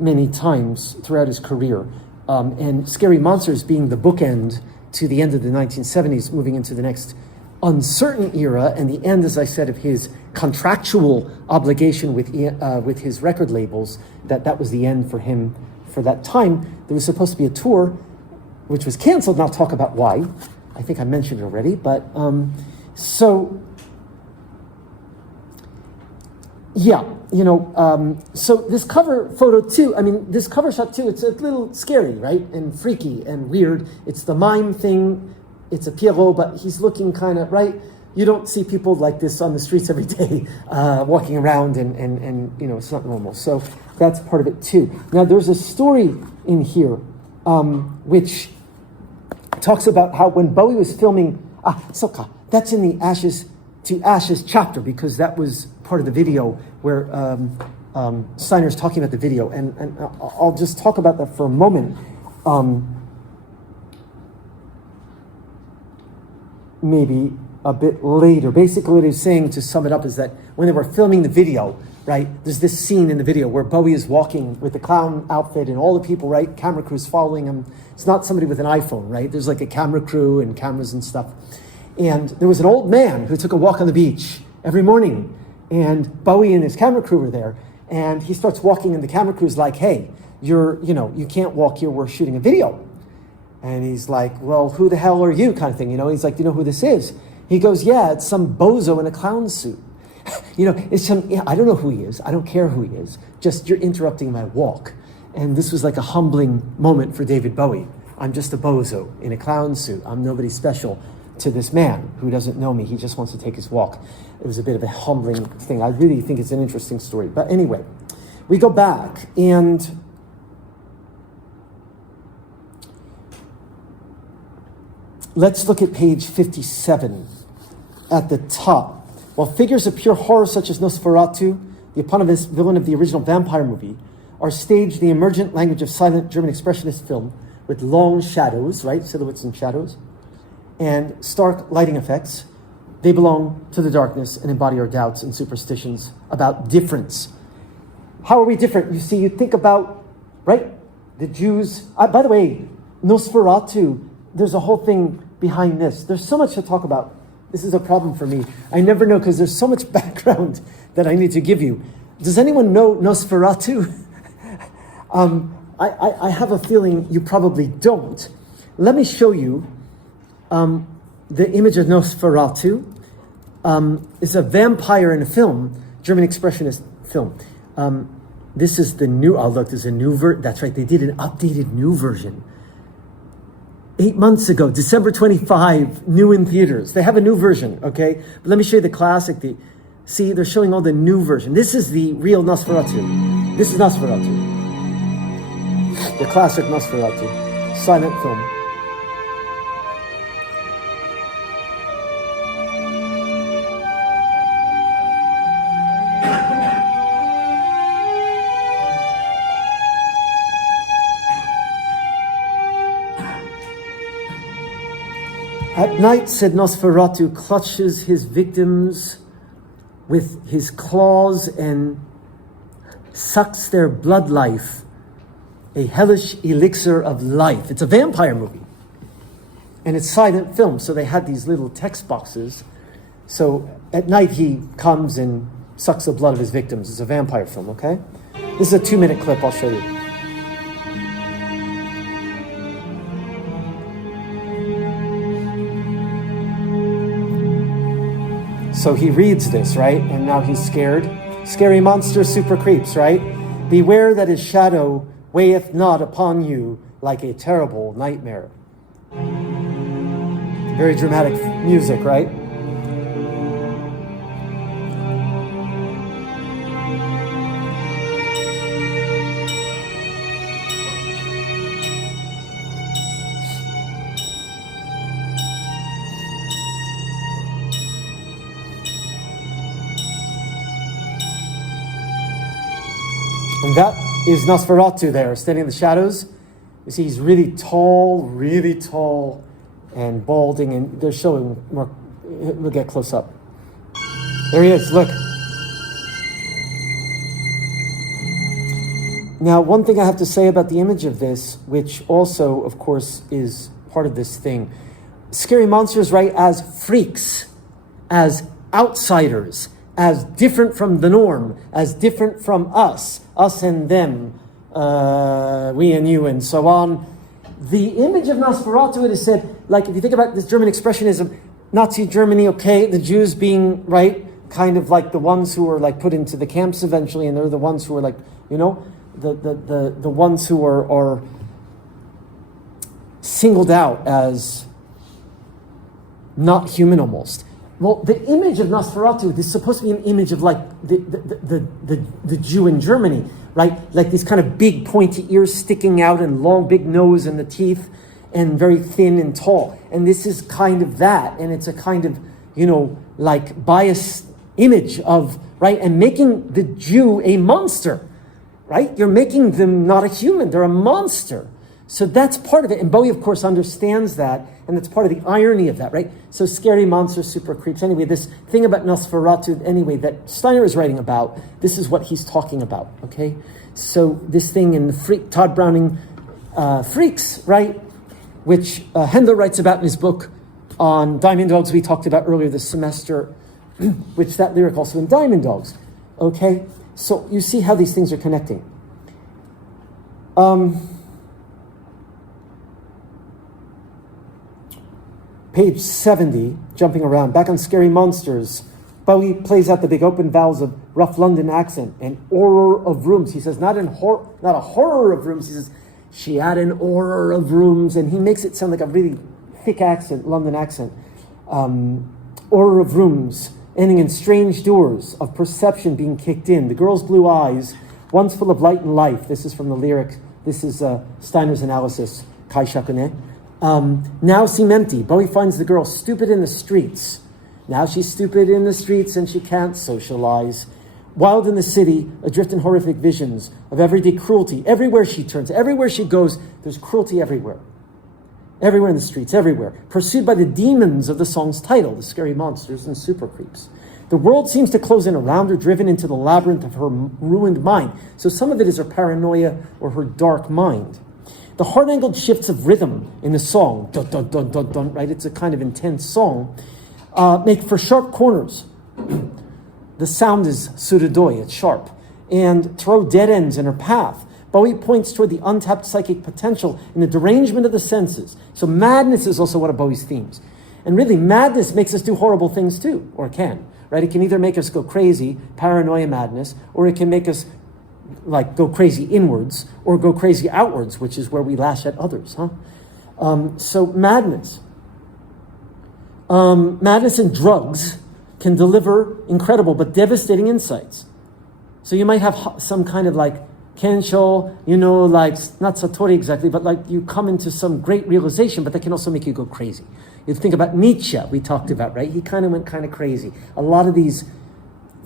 many times throughout his career. And Scary Monsters being the bookend to the end of the 1970s, moving into the next uncertain era, and the end, as I said, of his contractual obligation with his record labels, that was the end for him for that time. There was supposed to be a tour, which was canceled, and I'll talk about why. I think I mentioned it already, but so this cover photo too, this cover shot too, it's a little scary, right? And freaky and weird. It's the mime thing. It's a Pierrot, but he's looking kind of, right? You don't see people like this on the streets every day, walking around and it's not normal. So that's part of it too. Now there's a story in here, which talks about how when Bowie was filming, that's in the Ashes to Ashes chapter, because that was part of the video where Steiner's talking about the video, and I'll just talk about that for a moment. maybe a bit later. Basically what he was saying, to sum it up, is that when they were filming the video, right, there's this scene in the video where Bowie is walking with the clown outfit and all the people, right, camera crews following him. It's not somebody with an iPhone, right? There's like a camera crew and cameras and stuff. And there was an old man who took a walk on the beach every morning, and Bowie and his camera crew were there, and he starts walking and the camera crew's like, hey, you can't walk here, we're shooting a video. And he's like, well, who the hell are you, kind of thing, He's like, do you know who this is? He goes, yeah, it's some bozo in a clown suit. I don't know who he is. I don't care who he is. Just, you're interrupting my walk. And this was like a humbling moment for David Bowie. I'm just a bozo in a clown suit. I'm nobody special to this man who doesn't know me. He just wants to take his walk. It was a bit of a humbling thing. I really think it's an interesting story. But anyway, we go back and let's look at page 57 at the top. While figures of pure horror such as Nosferatu, the eponymous villain of the original vampire movie, are staged the emergent language of silent German expressionist film with long shadows, right, silhouettes and shadows, and stark lighting effects, they belong to the darkness and embody our doubts and superstitions about difference. How are we different? You see, you think about, right, the Jews. By the way, Nosferatu, there's a whole thing behind this. There's so much to talk about. This is a problem for me. I never know, because there's so much background that I need to give you. Does anyone know Nosferatu? I have a feeling you probably don't. Let me show you the image of Nosferatu. It's a vampire in a film, German expressionist film. This is the new, look, there's a new version. That's right, they did an updated new version. 8 months ago, December 25, new in theaters. They have a new version, okay? But let me show you the classic. See, they're showing all the new version. This is the real Nosferatu. This is Nosferatu. The classic Nosferatu. Silent film. At night, said Nosferatu, clutches his victims with his claws and sucks their blood life, a hellish elixir of life. It's a vampire movie. And it's silent film, so they had these little text boxes. So at night he comes and sucks the blood of his victims. It's a vampire film, okay? This is a 2-minute clip, I'll show you. So he reads this, right? And now he's scared. Scary monster, super creeps, right? Beware that his shadow weigheth not upon you like a terrible nightmare. Very dramatic music, right? And that is Nosferatu there, standing in the shadows. You see, he's really tall, and balding, and they're showing more. We'll get close up. There he is, look. Now, one thing I have to say about the image of this, which also, of course, is part of this thing. Scary monsters, right, as freaks, as outsiders, as different from the norm, as different from us and them, we and you, and so on. The image of Nosferatu, it is said, like, if you think about this German expressionism, Nazi Germany, okay, the Jews being, right, kind of like the ones who were, like, put into the camps eventually, and they're the ones who are, like, the ones who are singled out as not human almost. Well, the image of Nosferatu is supposed to be an image of, like, the Jew in Germany, right? Like these kind of big pointy ears sticking out and long big nose and the teeth and very thin and tall. And this is kind of that. And it's a kind of, like biased image of, right? And making the Jew a monster, right? You're making them not a human. They're a monster. So that's part of it. And Bowie, of course, understands that. And that's part of the irony of that, right? So scary monsters, super creeps. Anyway, this thing about Nosferatu, anyway, that Steiner is writing about, this is what he's talking about, okay? So this thing in the Todd Browning Freaks, right? Which Handler writes about in his book on Diamond Dogs we talked about earlier this semester, which that lyric also in Diamond Dogs, okay? So you see how these things are connecting. Page 70, jumping around, back on Scary Monsters, Bowie plays out the big open vowels of rough London accent and horror of rooms. He says, not a horror of rooms. He says, she had an horror of rooms, and he makes it sound like a really thick accent, London accent. Horror of rooms, ending in strange doors of perception being kicked in. The girl's blue eyes, once full of light and life. This is from the lyric. This is Steiner's analysis, Kai Shakune. Now seem empty. Bowie finds the girl stupid in the streets. Now she's stupid in the streets and she can't socialize. Wild in the city, adrift in horrific visions of everyday cruelty. Everywhere she turns, everywhere she goes, there's cruelty everywhere. Everywhere in the streets, everywhere. Pursued by the demons of the song's title, the scary monsters and super creeps. The world seems to close in around her, driven into the labyrinth of her ruined mind. So some of it is her paranoia or her dark mind. The hard-angled shifts of rhythm in the song, dun, dun, dun, dun, dun, right? It's a kind of intense song, make for sharp corners. The sound is surudoi, it's sharp, and throw dead ends in her path. Bowie points toward the untapped psychic potential in the derangement of the senses. So madness is also one of Bowie's themes. And really, madness makes us do horrible things too, or can, right? It can either make us go crazy, paranoia madness, or it can make us like go crazy inwards or go crazy outwards, which is where we lash at others, huh? So madness. Madness and drugs can deliver incredible but devastating insights. So you might have some kind of like kensho, like not satori exactly, but like you come into some great realization, but that can also make you go crazy. You think about Nietzsche, we talked about, right? He kind of went kind of crazy. A lot of these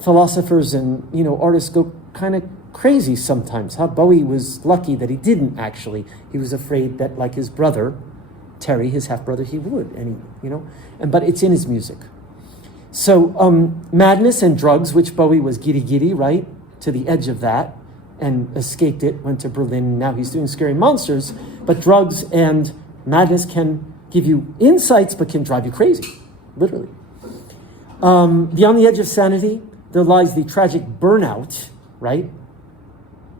philosophers and, artists go kind of crazy sometimes, huh? Bowie was lucky that he didn't actually. He was afraid that, like his brother, Terry, his half-brother, he would, and but it's in his music. So madness and drugs, which Bowie was giddy, right, to the edge of that, and escaped it, went to Berlin, now he's doing Scary Monsters, but drugs and madness can give you insights, but can drive you crazy, literally. Beyond the edge of sanity, there lies the tragic burnout, right,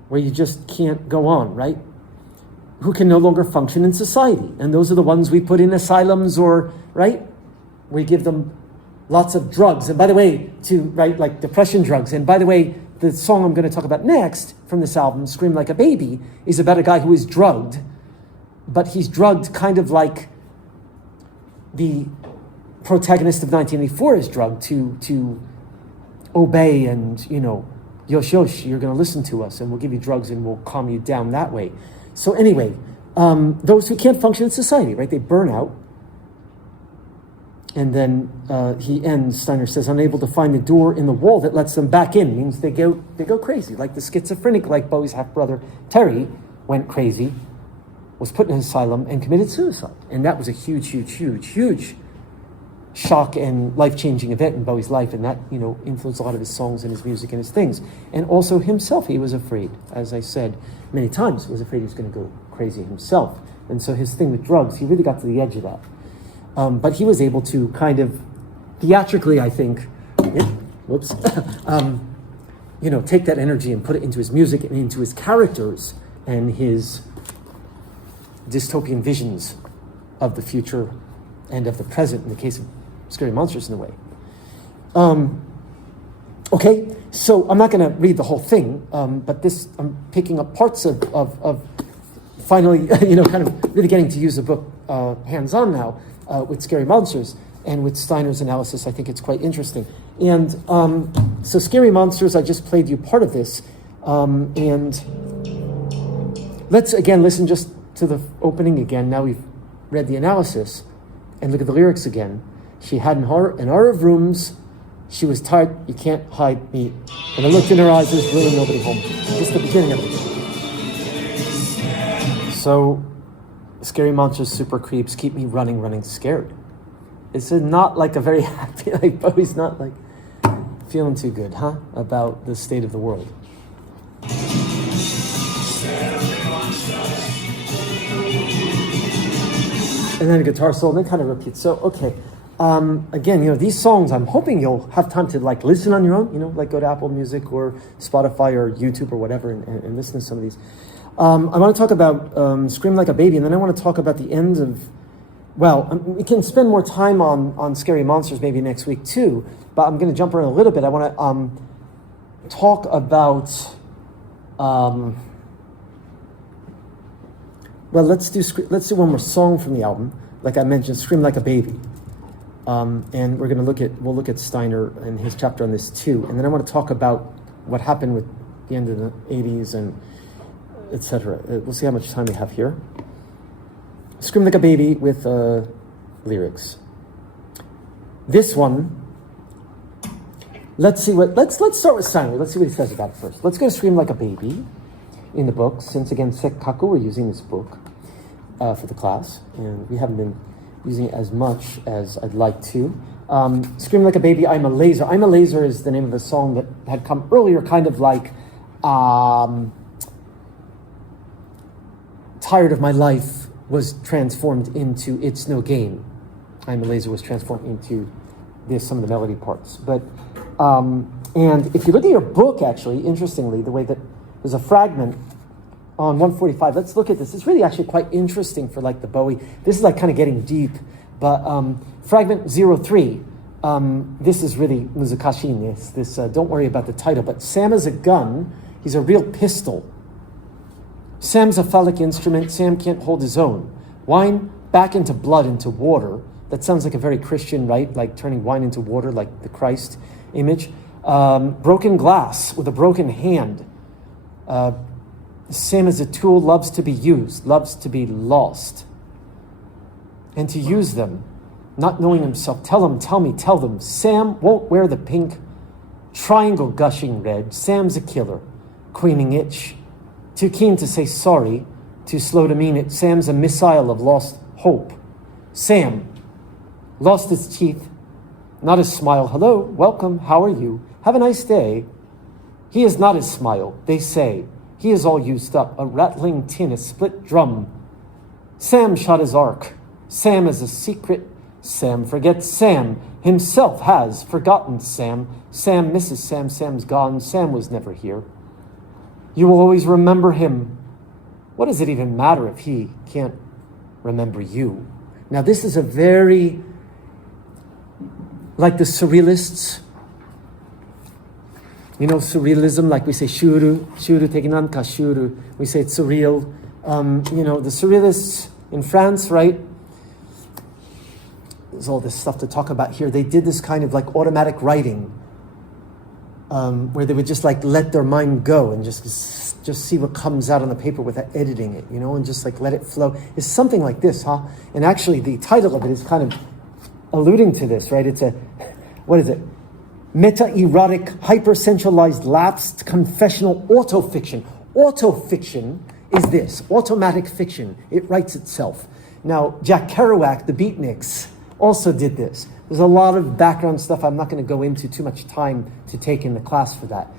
where you just can't go on, right? Who can no longer function in society. And those are the ones we put in asylums or, right? We give them lots of drugs. And by the way, like depression drugs. And by the way, the song I'm going to talk about next from this album, Scream Like a Baby, is about a guy who is drugged. But he's drugged kind of like the protagonist of 1984 is drugged to obey and, yosh, you're going to listen to us and we'll give you drugs and we'll calm you down that way. So anyway, those who can't function in society, right? They burn out. And then he ends, Steiner says, unable to find the door in the wall that lets them back in. Means they go crazy. Like the schizophrenic, like Bowie's half-brother Terry went crazy, was put in an asylum and committed suicide. And that was a huge shock and life-changing event in Bowie's life, and that, influenced a lot of his songs and his music and his things. And also himself, he was afraid, as I said many times, was afraid he was going to go crazy himself. And so his thing with drugs, he really got to the edge of that. But he was able to kind of theatrically, I think, take that energy and put it into his music and into his characters and his dystopian visions of the future and of the present in the case of Scary Monsters in a way. Okay, so I'm not going to read the whole thing, but this, I'm picking up parts of finally, kind of really getting to use the book hands-on now with Scary Monsters and with Steiner's analysis. I think it's quite interesting. And so Scary Monsters, I just played you part of this. And let's, again, listen just to the opening again. Now we've read the analysis. And look at the lyrics again. She had an hour of rooms. She was tired. You can't hide me. And I looked in her eyes. There's really nobody home. Just the beginning of it. So scary monsters, super creeps, keep me running scared. It's not like a very happy, like Bowie's not like feeling too good, huh? About the state of the world. And then a guitar solo, and then kind of repeats. So, okay. Again, these songs, I'm hoping you'll have time to like listen on your own, like go to Apple Music or Spotify or YouTube or whatever and listen to some of these. I want to talk about Scream Like a Baby, and then I want to talk about the end of, we can spend more time on Scary Monsters maybe next week too, but I'm going to jump around a little bit. I want to talk about, let's do one more song from the album. Like I mentioned, Scream Like a Baby. And we'll look at Steiner and his chapter on this too. And then I want to talk about what happened with the end of the 80s and etc. We'll see how much time we have here. Scream Like a Baby with lyrics. This one, let's start with Steiner. Let's see what he says about it first. Let's go to Scream Like a Baby in the book. Since again, Sekkaku, we're using this book for the class, and we haven't been using it as much as I'd like to. Scream Like a Baby, I'm a Laser. I'm a Laser is the name of a song that had come earlier, kind of like Tired of My Life was transformed into It's No Game. I'm a Laser was transformed into some of the melody parts. But and if you look at your book, actually, interestingly, the way that there's a fragment on 145. Let's look at this. It's really actually quite interesting for like the Bowie. This is like kind of getting deep, but fragment 03. This is really muzukashin. This don't worry about the title, but Sam is a gun. He's a real pistol. Sam's a phallic instrument. Sam can't hold his own. Wine back into blood, into water. That sounds like a very Christian, right? Like turning wine into water, like the Christ image. Broken glass with a broken hand. Sam is a tool, loves to be used, loves to be lost. And to use them, not knowing himself, tell them, Sam won't wear the pink triangle gushing red. Sam's a killer, queening itch. Too keen to say sorry, too slow to mean it. Sam's a missile of lost hope. Sam lost his teeth, not his smile. Hello, welcome, how are you? Have a nice day. He is not his smile, they say. He is all used up, a rattling tin, a split drum. Sam shot his arc. Sam is a secret. Sam forgets Sam. Himself has forgotten Sam. Sam misses Sam. Sam's gone. Sam was never here. You will always remember him. What does it even matter if he can't remember you? Now this is a very, like the surrealists, surrealism, like we say shuru tekinan ka shuru. We say it's surreal. The surrealists in France, right? There's all this stuff to talk about here. They did this kind of like automatic writing, where they would just like let their mind go and just see what comes out on the paper without editing it, and just like let it flow. It's something like this, huh? And actually the title of it is kind of alluding to this, right? It's what is it? Meta-erotic, hyper-centralized, lapsed, confessional autofiction. Autofiction is this, automatic fiction. It writes itself. Now, Jack Kerouac, the beatniks, also did this. There's a lot of background stuff I'm not going to go into, too much time to take in the class for that.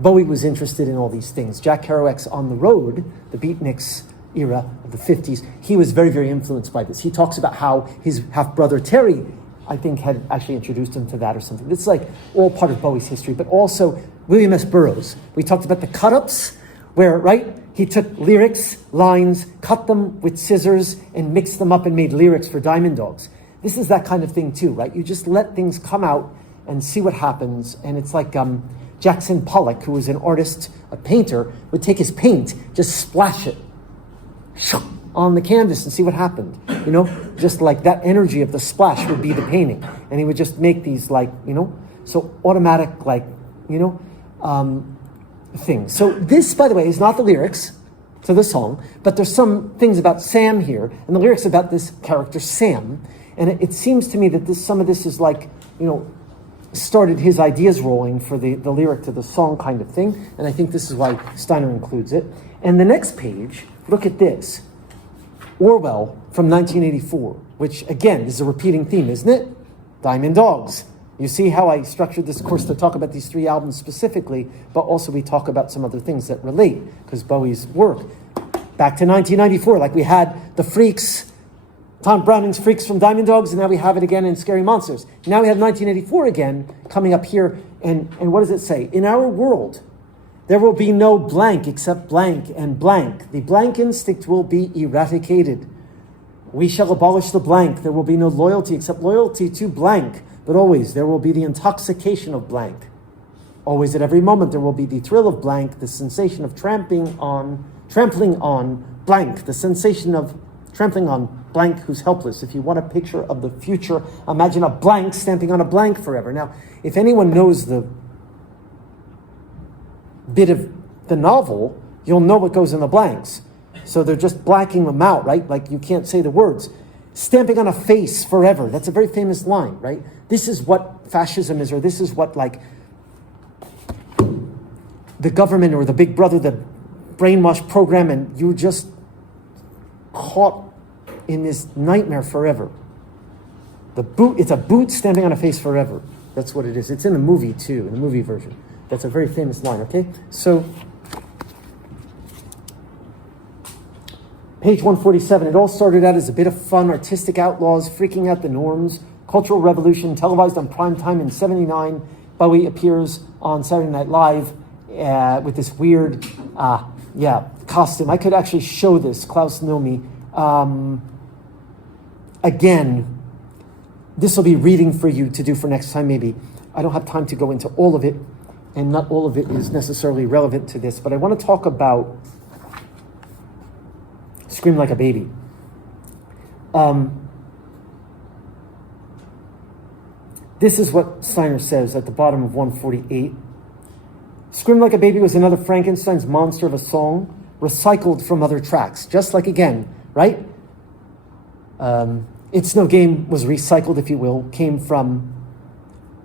Bowie was interested in all these things. Jack Kerouac's On the Road, the beatniks era of the 50s, he was very, very influenced by this. He talks about how his half-brother Terry, I think, had actually introduced him to that or something. It's like all part of Bowie's history, but also William S. Burroughs. We talked about the cut-ups, where, right, he took lyrics, lines, cut them with scissors, and mixed them up and made lyrics for Diamond Dogs. This is that kind of thing too, right? You just let things come out and see what happens, and it's like Jackson Pollock, who was an artist, a painter, would take his paint, just splash it on the canvas and see what happened. Just like that energy of the splash would be the painting. And he would just make these so automatic, things. So this, by the way, is not the lyrics to the song, but there's some things about Sam here, and the lyrics about this character, Sam. And it seems to me that some of this is like, started his ideas rolling for the lyric to the song kind of thing. And I think this is why Steiner includes it. And the next page, look at this. Orwell from 1984, which again is a repeating theme, isn't it? Diamond Dogs. You see how I structured this course to talk about these 3 albums specifically, but also we talk about some other things that relate, because Bowie's work. Back to 1994, like we had the Freaks, Tom Browning's Freaks from Diamond Dogs, and now we have it again in Scary Monsters. Now we have 1984 again coming up here, and what does it say? In our world, there will be no blank except blank and blank. The blank instinct will be eradicated. We shall abolish the blank. There will be no loyalty except loyalty to blank. But always there will be the intoxication of blank. Always at every moment there will be the thrill of blank, the sensation of trampling on blank, the sensation of trampling on blank who's helpless. If you want a picture of the future, imagine a blank stamping on a blank forever. Now, if anyone knows the bit of the novel, you'll know what goes in the blanks. So they're just blacking them out, right? Like you can't say the words. Stamping on a face forever. That's a very famous line, right? This is what fascism is, or this is what like the government or the big brother, the brainwash program, and you're just caught in this nightmare forever. It's a boot stamping on a face forever. That's what it is. It's in the movie too, in the movie version. That's a very famous line, okay? So, page 147, it all started out as a bit of fun, artistic outlaws, freaking out the norms, cultural revolution, televised on prime time in 79. Bowie appears on Saturday Night Live with this weird, costume. I could actually show this, Klaus Nomi. Again, this will be reading for you to do for next time maybe. I don't have time to go into all of it, and not all of it is necessarily relevant to this, but I want to talk about Scream Like a Baby. This is what Steiner says at the bottom of 148. Scream Like a Baby was another Frankenstein's monster of a song, recycled from other tracks. Just like again, right? It's No Game was recycled, if you will, came from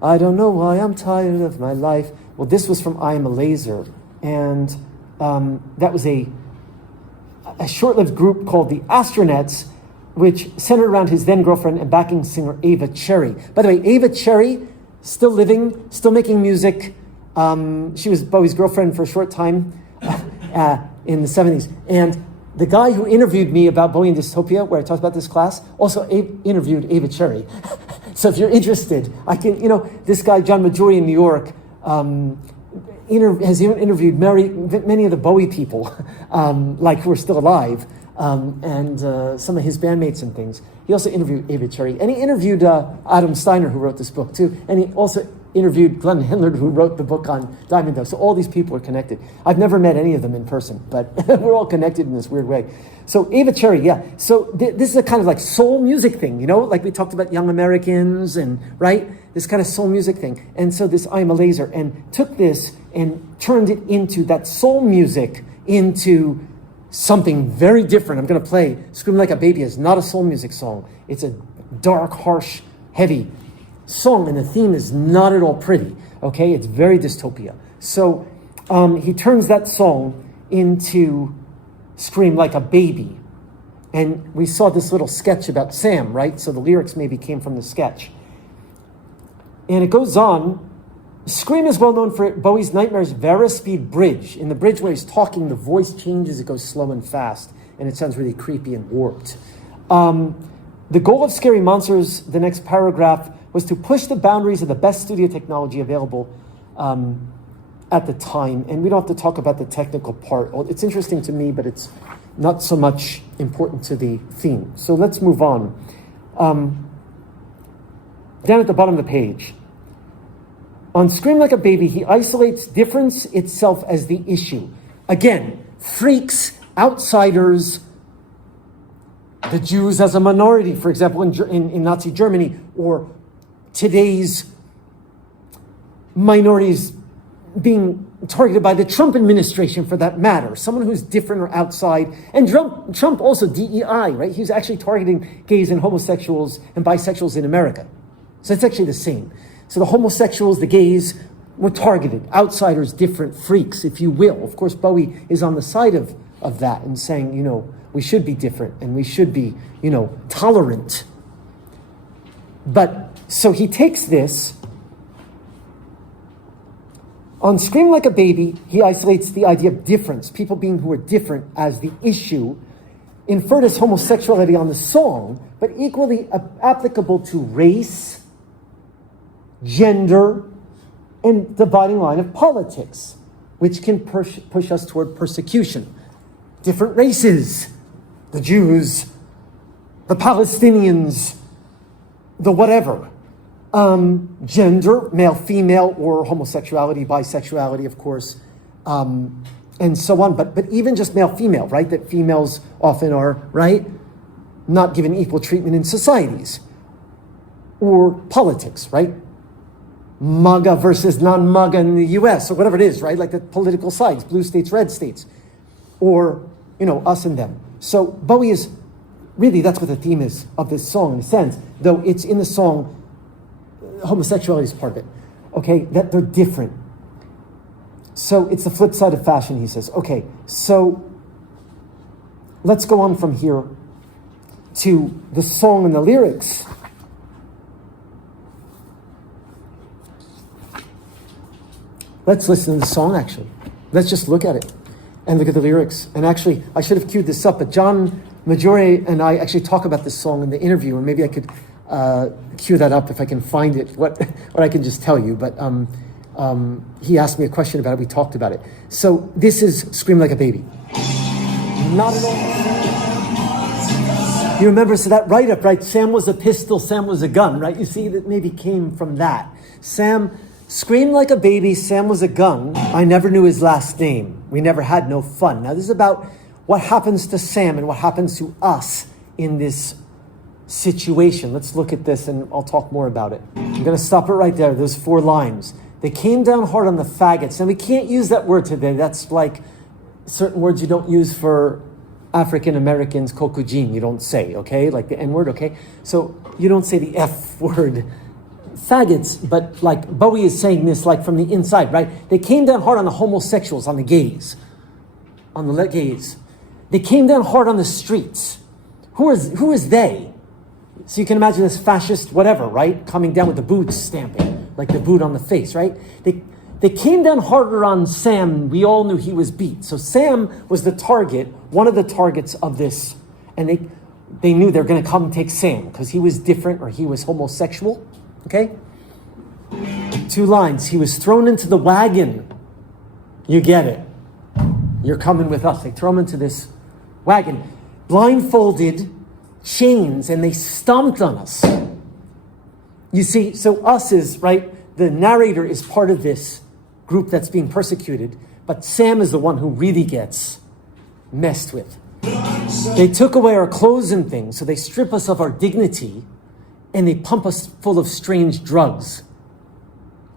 I Don't Know Why I'm Tired of My Life. Well, this was from I Am a Laser. And that was a short-lived group called the Astronauts, which centered around his then-girlfriend and backing singer Ava Cherry. By the way, Ava Cherry, still living, still making music. She was Bowie's girlfriend for a short time in the 70s. And the guy who interviewed me about Bowie and Dystopia, where I talked about this class, also interviewed Ava Cherry. So if you're interested, I can, this guy, John Majori in New York, has even interviewed many of the Bowie people, like who are still alive, and some of his bandmates and things. He also interviewed Ava Cherry, and he interviewed Adam Steiner, who wrote this book too, and he also interviewed Glenn Hillard, who wrote the book on Diamond Dogs. So all these people are connected. I've never met any of them in person, but we're all connected in this weird way. So Ava Cherry, yeah. So this is a kind of like soul music thing, like we talked about Young Americans and, right? This kind of soul music thing. And so this I Am a Laser, and took this and turned it into that soul music into something very different. I'm going to play Scream Like a Baby is not a soul music song. It's a dark, harsh, heavy song, and the theme is not at all pretty, okay? It's very dystopia. So he turns that song into Scream Like a Baby. And we saw this little sketch about Sam, right? So the lyrics maybe came from the sketch. And it goes on. Scream is well known for Bowie's Nightmare's Varispeed bridge. In the bridge where he's talking, the voice changes, it goes slow and fast, and it sounds really creepy and warped. The goal of Scary Monsters, the next paragraph, was to push the boundaries of the best studio technology available at the time. And we don't have to talk about the technical part. It's interesting to me, but it's not so much important to the theme. So let's move on. Down at the bottom of the page. On Scream Like a Baby, he isolates difference itself as the issue. Again, freaks, outsiders, the Jews as a minority, for example, in Nazi Germany, or today's minorities being targeted by the Trump administration, for that matter. Someone who's different or outside. And Trump also, DEI, right? He's actually targeting gays and homosexuals and bisexuals in America. So it's actually the same. So the homosexuals, the gays were targeted. Outsiders, different freaks, if you will. Of course, Bowie is on the side of that and saying, We should be different, and we should be, tolerant. But, so he takes this. On Scream Like a Baby, he isolates the idea of difference, people being who are different as the issue, inferred as homosexuality on the song, but equally applicable to race, gender, and dividing line of politics, which can push us toward persecution. Different races, the Jews, the Palestinians, the whatever. Gender, male, female, or homosexuality, bisexuality, of course, and so on. But even just male, female, right? That females often are, right, not given equal treatment in societies. Or politics, right? MAGA versus non-MAGA in the US, or whatever it is, right? Like the political sides, blue states, red states. Or, us and them. So Bowie is, really that's what the theme is of this song in a sense, though it's in the song, homosexuality is part of it, okay, that they're different. So it's the flip side of fashion, he says. Okay, so let's go on from here to the song and the lyrics. Let's listen to the song, actually. Let's just look at it and look at the lyrics. And actually, I should have queued this up, but John Maggiore and I actually talk about this song in the interview, and maybe I could cue that up if I can find it, what I can just tell you. But he asked me a question about it. We talked about it. So this is Scream Like a Baby. Not at all. You remember, so that write-up, right? Sam was a pistol, Sam was a gun, right? You see, that maybe came from that. Sam screamed like a baby, Sam was a gun. I never knew his last name. We never had no fun. Now this is about what happens to Sam and what happens to us in this situation. Let's look at this and I'll talk more about it. I'm going to stop it right there. Those 4 lines. They came down hard on the faggots. And we can't use that word today. That's like certain words you don't use for African Americans, kokujin, you don't say, okay? Like the N word, okay? So you don't say the F word, faggots, but like Bowie is saying this like from the inside, right? They came down hard on the homosexuals, on the gays, on the gays. They came down hard on the streets. Who is they? So you can imagine this fascist whatever, right? Coming down with the boots stamping, like the boot on the face, right? They came down harder on Sam. We all knew he was beat. So Sam was the target, one of the targets of this. And they knew they were going to come and take Sam because he was different or he was homosexual. Okay? 2 lines. He was thrown into the wagon. You get it. You're coming with us. They throw him into this wagon. Blindfolded, chains, and they stomped on us. You see, so us is, right, the narrator is part of this group that's being persecuted, but Sam is the one who really gets messed with. They took away our clothes and things, so they strip us of our dignity, and they pump us full of strange drugs.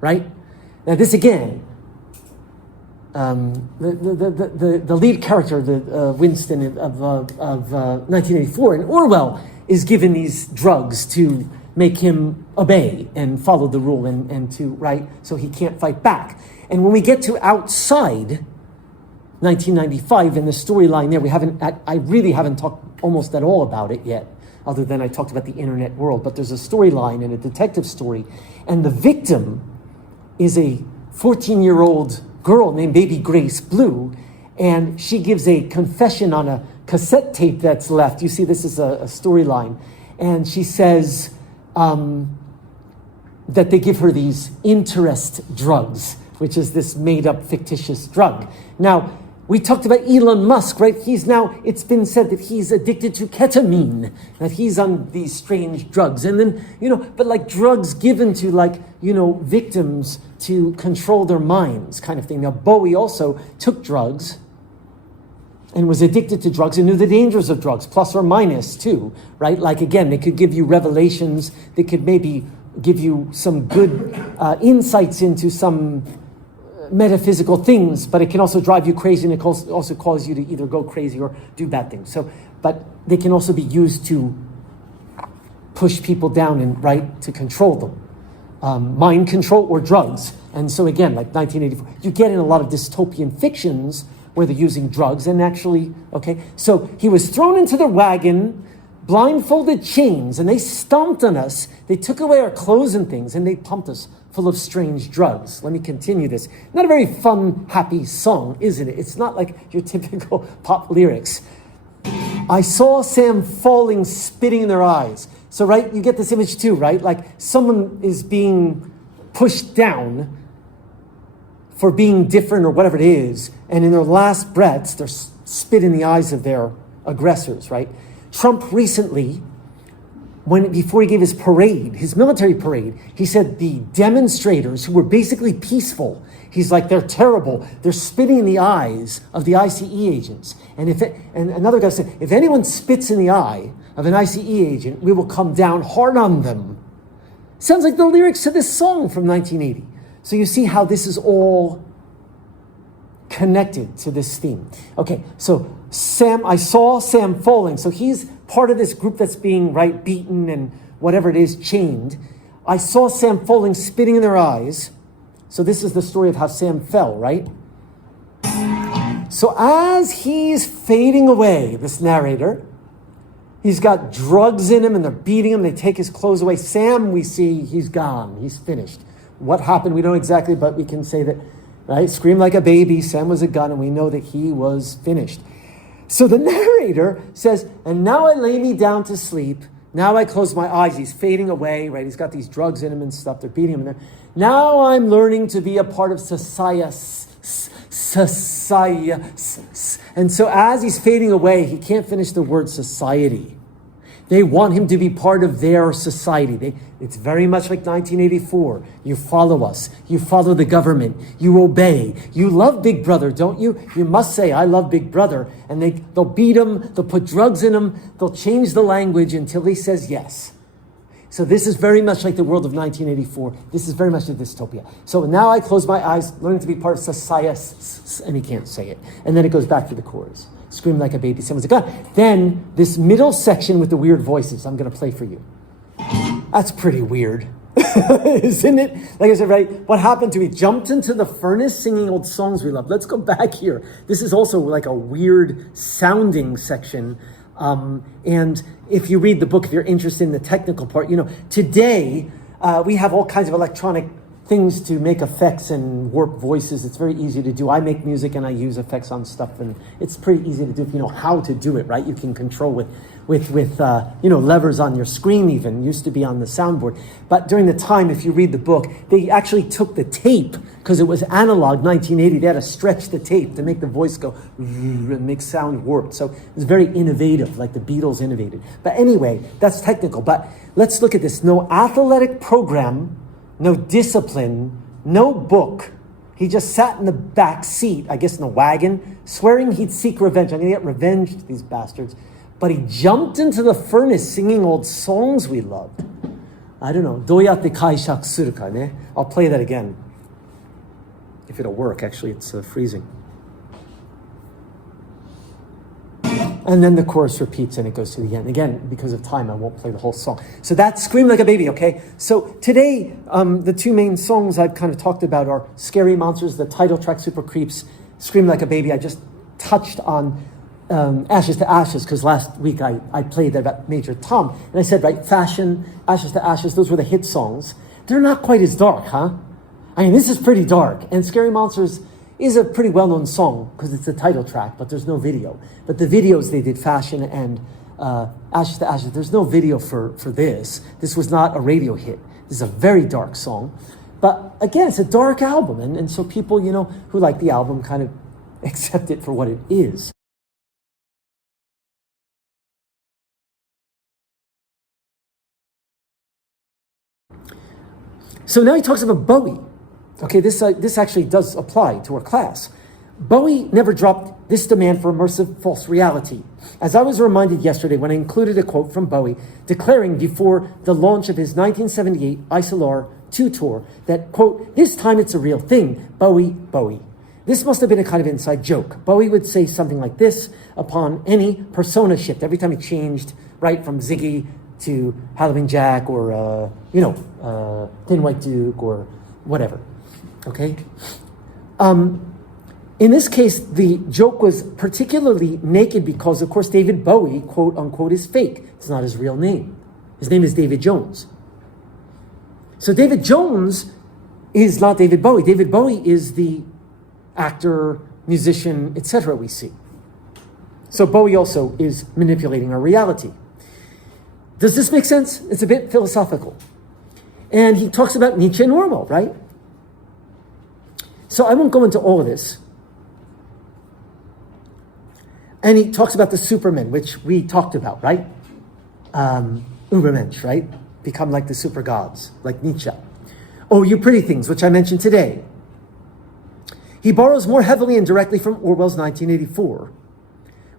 Right? Now this again, the lead character, Winston of 1984 in Orwell, is given these drugs to make him obey and follow the rule and to, right, so he can't fight back. And when we get to Outside, 1995, in the storyline there, I really haven't talked almost at all about it yet, other than I talked about the internet world, but there's a storyline and a detective story, and the victim is a 14-year-old girl named Baby Grace Blue, and she gives a confession on a cassette tape that's left. You see, this is a storyline, and she says that they give her these interest drugs, which is this made-up fictitious drug. Now, we talked about Elon Musk, right? It's been said that he's addicted to ketamine, that he's on these strange drugs. And then, but like drugs given to victims to control their minds kind of thing. Now, Bowie also took drugs and was addicted to drugs and knew the dangers of drugs, plus or minus too, right? Like again, they could give you revelations. They could maybe give you some good insights into some metaphysical things, but it can also drive you crazy, and it can also cause you to either go crazy or do bad things. So, but they can also be used to push people down and, right, to control them. Mind control or drugs. And so again, like 1984, you get in a lot of dystopian fictions where they're using drugs and actually, okay? So he was thrown into the wagon, blindfolded chains, and they stomped on us. They took away our clothes and things, and they pumped us full of strange drugs. Let me continue this. Not a very fun, happy song, isn't it? It's not like your typical pop lyrics. I saw Sam falling, spitting in their eyes. So, right, you get this image too, right? Like someone is being pushed down for being different or whatever it is, and in their last breaths, they're spit in the eyes of their aggressors, right? Trump recently, before he gave his parade, his military parade, he said the demonstrators who were basically peaceful, he's like, they're terrible. They're spitting in the eyes of the ICE agents. And another guy said, if anyone spits in the eye of an ICE agent, we will come down hard on them. Sounds like the lyrics to this song from 1980. So you see how this is all connected to this theme. Okay, so I saw Sam falling. So he's part of this group that's being, right, beaten and whatever it is, chained. I saw Sam falling, spitting in their eyes. So this is the story of how Sam fell, right? So as he's fading away, this narrator, he's got drugs in him and they're beating him. They take his clothes away. Sam, we see, he's gone. He's finished. What happened, we don't know exactly, but we can say that, right? Scream like a baby. Sam was a gun, and we know that he was finished. So the narrator says, and now I lay me down to sleep. Now I close my eyes. He's fading away, right? He's got these drugs in him and stuff. They're beating him. And now I'm learning to be a part of society. And so as he's fading away, he can't finish the word society. They want him to be part of their society. It's very much like 1984. You follow us. You follow the government. You obey. You love Big Brother, don't you? You must say, I love Big Brother. And they'll beat him. They'll put drugs in him. They'll change the language until he says yes. So this is very much like the world of 1984. This is very much a dystopia. So now I close my eyes, learning to be part of society, and he can't say it. And then it goes back to the chorus. Scream like a baby, someone's a gun. Then this middle section with the weird voices, I'm going to play for you. That's pretty weird, isn't it? Like I said, right? What happened to me? Jumped into the furnace singing old songs we love. Let's go back here. This is also like a weird sounding section. And if you read the book, if you're interested in the technical part, today we have all kinds of electronic things to make effects and warp voices. It's very easy to do. I make music and I use effects on stuff, and it's pretty easy to do if you know how to do it, right? You can control with levers on your screen even. Used to be on the soundboard. But during the time, if you read the book, they actually took the tape, because it was analog 1980. They had to stretch the tape to make the voice go and make sound warped. So it was very innovative, like the Beatles innovated. But anyway, that's technical. But let's look at this. No athletic program, no discipline, no book. He just sat in the back seat, I guess in the wagon, swearing he'd seek revenge. I'm going to get revenge to these bastards. But he jumped into the furnace singing old songs we loved. I don't know. どうやって解釈するかね. I'll play that again. If it'll work. Actually, it's freezing. And then the chorus repeats and it goes to the end. Again, because of time, I won't play the whole song. So that's Scream Like a Baby, okay? So today, the two main songs I've kind of talked about are Scary Monsters, the title track, Super Creeps, Scream Like a Baby. I just touched on Ashes to Ashes, because last week I played that about Major Tom. And I said, right, Fashion, Ashes to Ashes, those were the hit songs. They're not quite as dark, huh? I mean, this is pretty dark. And Scary Monsters is a pretty well-known song because it's the title track, but there's no video. But the videos they did, Fashion and Ashes to Ashes, there's no video for this. This was not a radio hit. This is a very dark song. But again, it's a dark album. And so people, who like the album kind of accept it for what it is. So now he talks about Bowie. Okay, this actually does apply to our class. Bowie never dropped this demand for immersive false reality. As I was reminded yesterday when I included a quote from Bowie declaring before the launch of his 1978 Isolar 2 tour that, quote, this time it's a real thing, Bowie, Bowie. This must have been a kind of inside joke. Bowie would say something like this upon any persona shift, every time he changed, right, from Ziggy to Halloween Jack or, Thin White Duke or whatever. Okay? In this case, the joke was particularly naked because, of course, David Bowie, quote unquote, is fake. It's not his real name. His name is David Jones. So David Jones is not David Bowie. David Bowie is the actor, musician, etc. we see. So Bowie also is manipulating our reality. Does this make sense? It's a bit philosophical. And he talks about Nietzsche and Orwell, right? So I won't go into all of this. And he talks about the supermen, which we talked about, right? Übermensch, right? Become like the super gods, like Nietzsche. Oh, you pretty things, which I mentioned today. He borrows more heavily and directly from Orwell's 1984,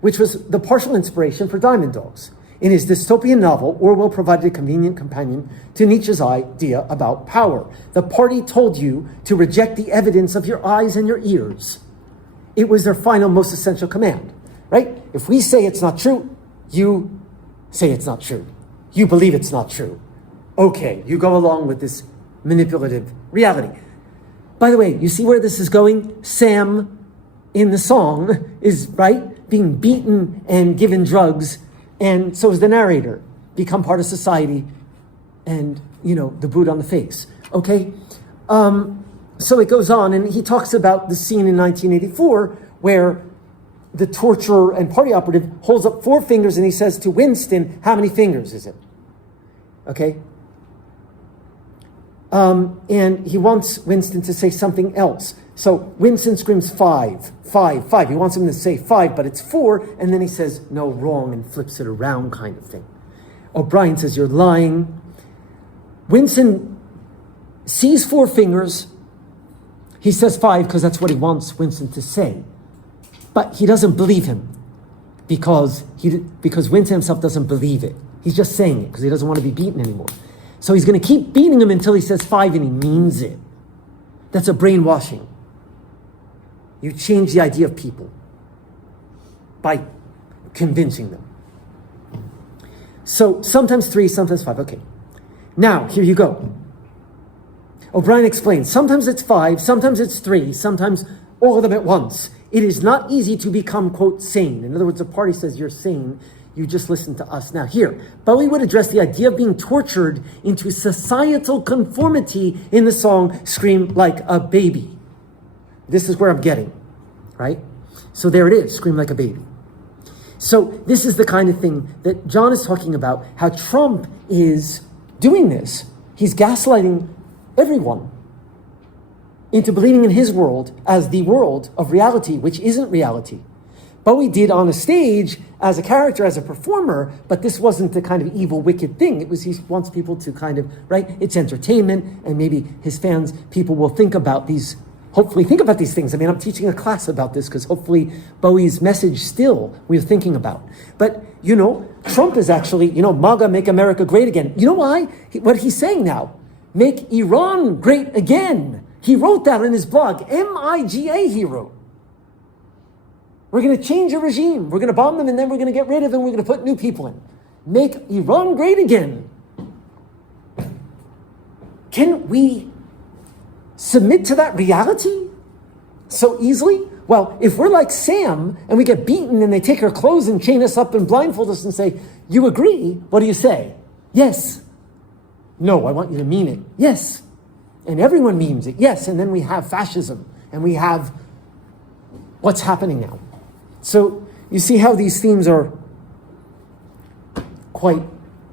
which was the partial inspiration for Diamond Dogs. In his dystopian novel, Orwell provided a convenient companion to Nietzsche's idea about power. The party told you to reject the evidence of your eyes and your ears. It was their final, most essential command, right? If we say it's not true, you say it's not true. You believe it's not true. Okay, you go along with this manipulative reality. By the way, you see where this is going? Sam, in the song, is, right, being beaten and given drugs, and so is the narrator, become part of society, and, the boot on the face, okay? So it goes on, and he talks about the scene in 1984 where the torturer and party operative holds up 4 fingers and he says to Winston, how many fingers is it? Okay? And he wants Winston to say something else. So Winston screams 5, 5, 5. He wants him to say 5, but it's 4. And then he says, no, wrong, and flips it around kind of thing. O'Brien says, you're lying. Winston sees 4 fingers. He says 5 because that's what he wants Winston to say. But he doesn't believe him because Winston himself doesn't believe it. He's just saying it because he doesn't want to be beaten anymore. So he's going to keep beating him until he says 5 and he means it. That's a brainwashing. You change the idea of people by convincing them. So sometimes 3, sometimes 5. Okay. Now, here you go. O'Brien explains, sometimes it's 5, sometimes it's 3, sometimes all of them at once. It is not easy to become, quote, sane. In other words, the party says you're sane. You just listen to us. Now here, Bowie would address the idea of being tortured into societal conformity in the song Scream Like a Baby. This is where I'm getting, right? So there it is, Scream Like a Baby. So this is the kind of thing that John is talking about, how Trump is doing this. He's gaslighting everyone into believing in his world as the world of reality, which isn't reality. Bowie did on a stage as a character, as a performer, but this wasn't the kind of evil, wicked thing. It was, he wants people to kind of, right? It's entertainment, and maybe his fans, people will think about these, hopefully think about these things. I mean, I'm teaching a class about this because hopefully Bowie's message still we're thinking about. But, Trump is actually, MAGA, make America great again. You know why? What he's saying now, make Iran great again. He wrote that in his blog, MIGA he wrote. We're going to change a regime. We're going to bomb them, and then we're going to get rid of them. We're going to put new people in. Make Iran great again. Can we submit to that reality so easily? Well, if we're like Sam, and we get beaten, and they take our clothes and chain us up and blindfold us and say, you agree? What do you say? Yes. No, I want you to mean it. Yes. And everyone means it. Yes. And then we have fascism, and we have what's happening now. So you see how these themes are quite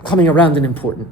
coming around and important.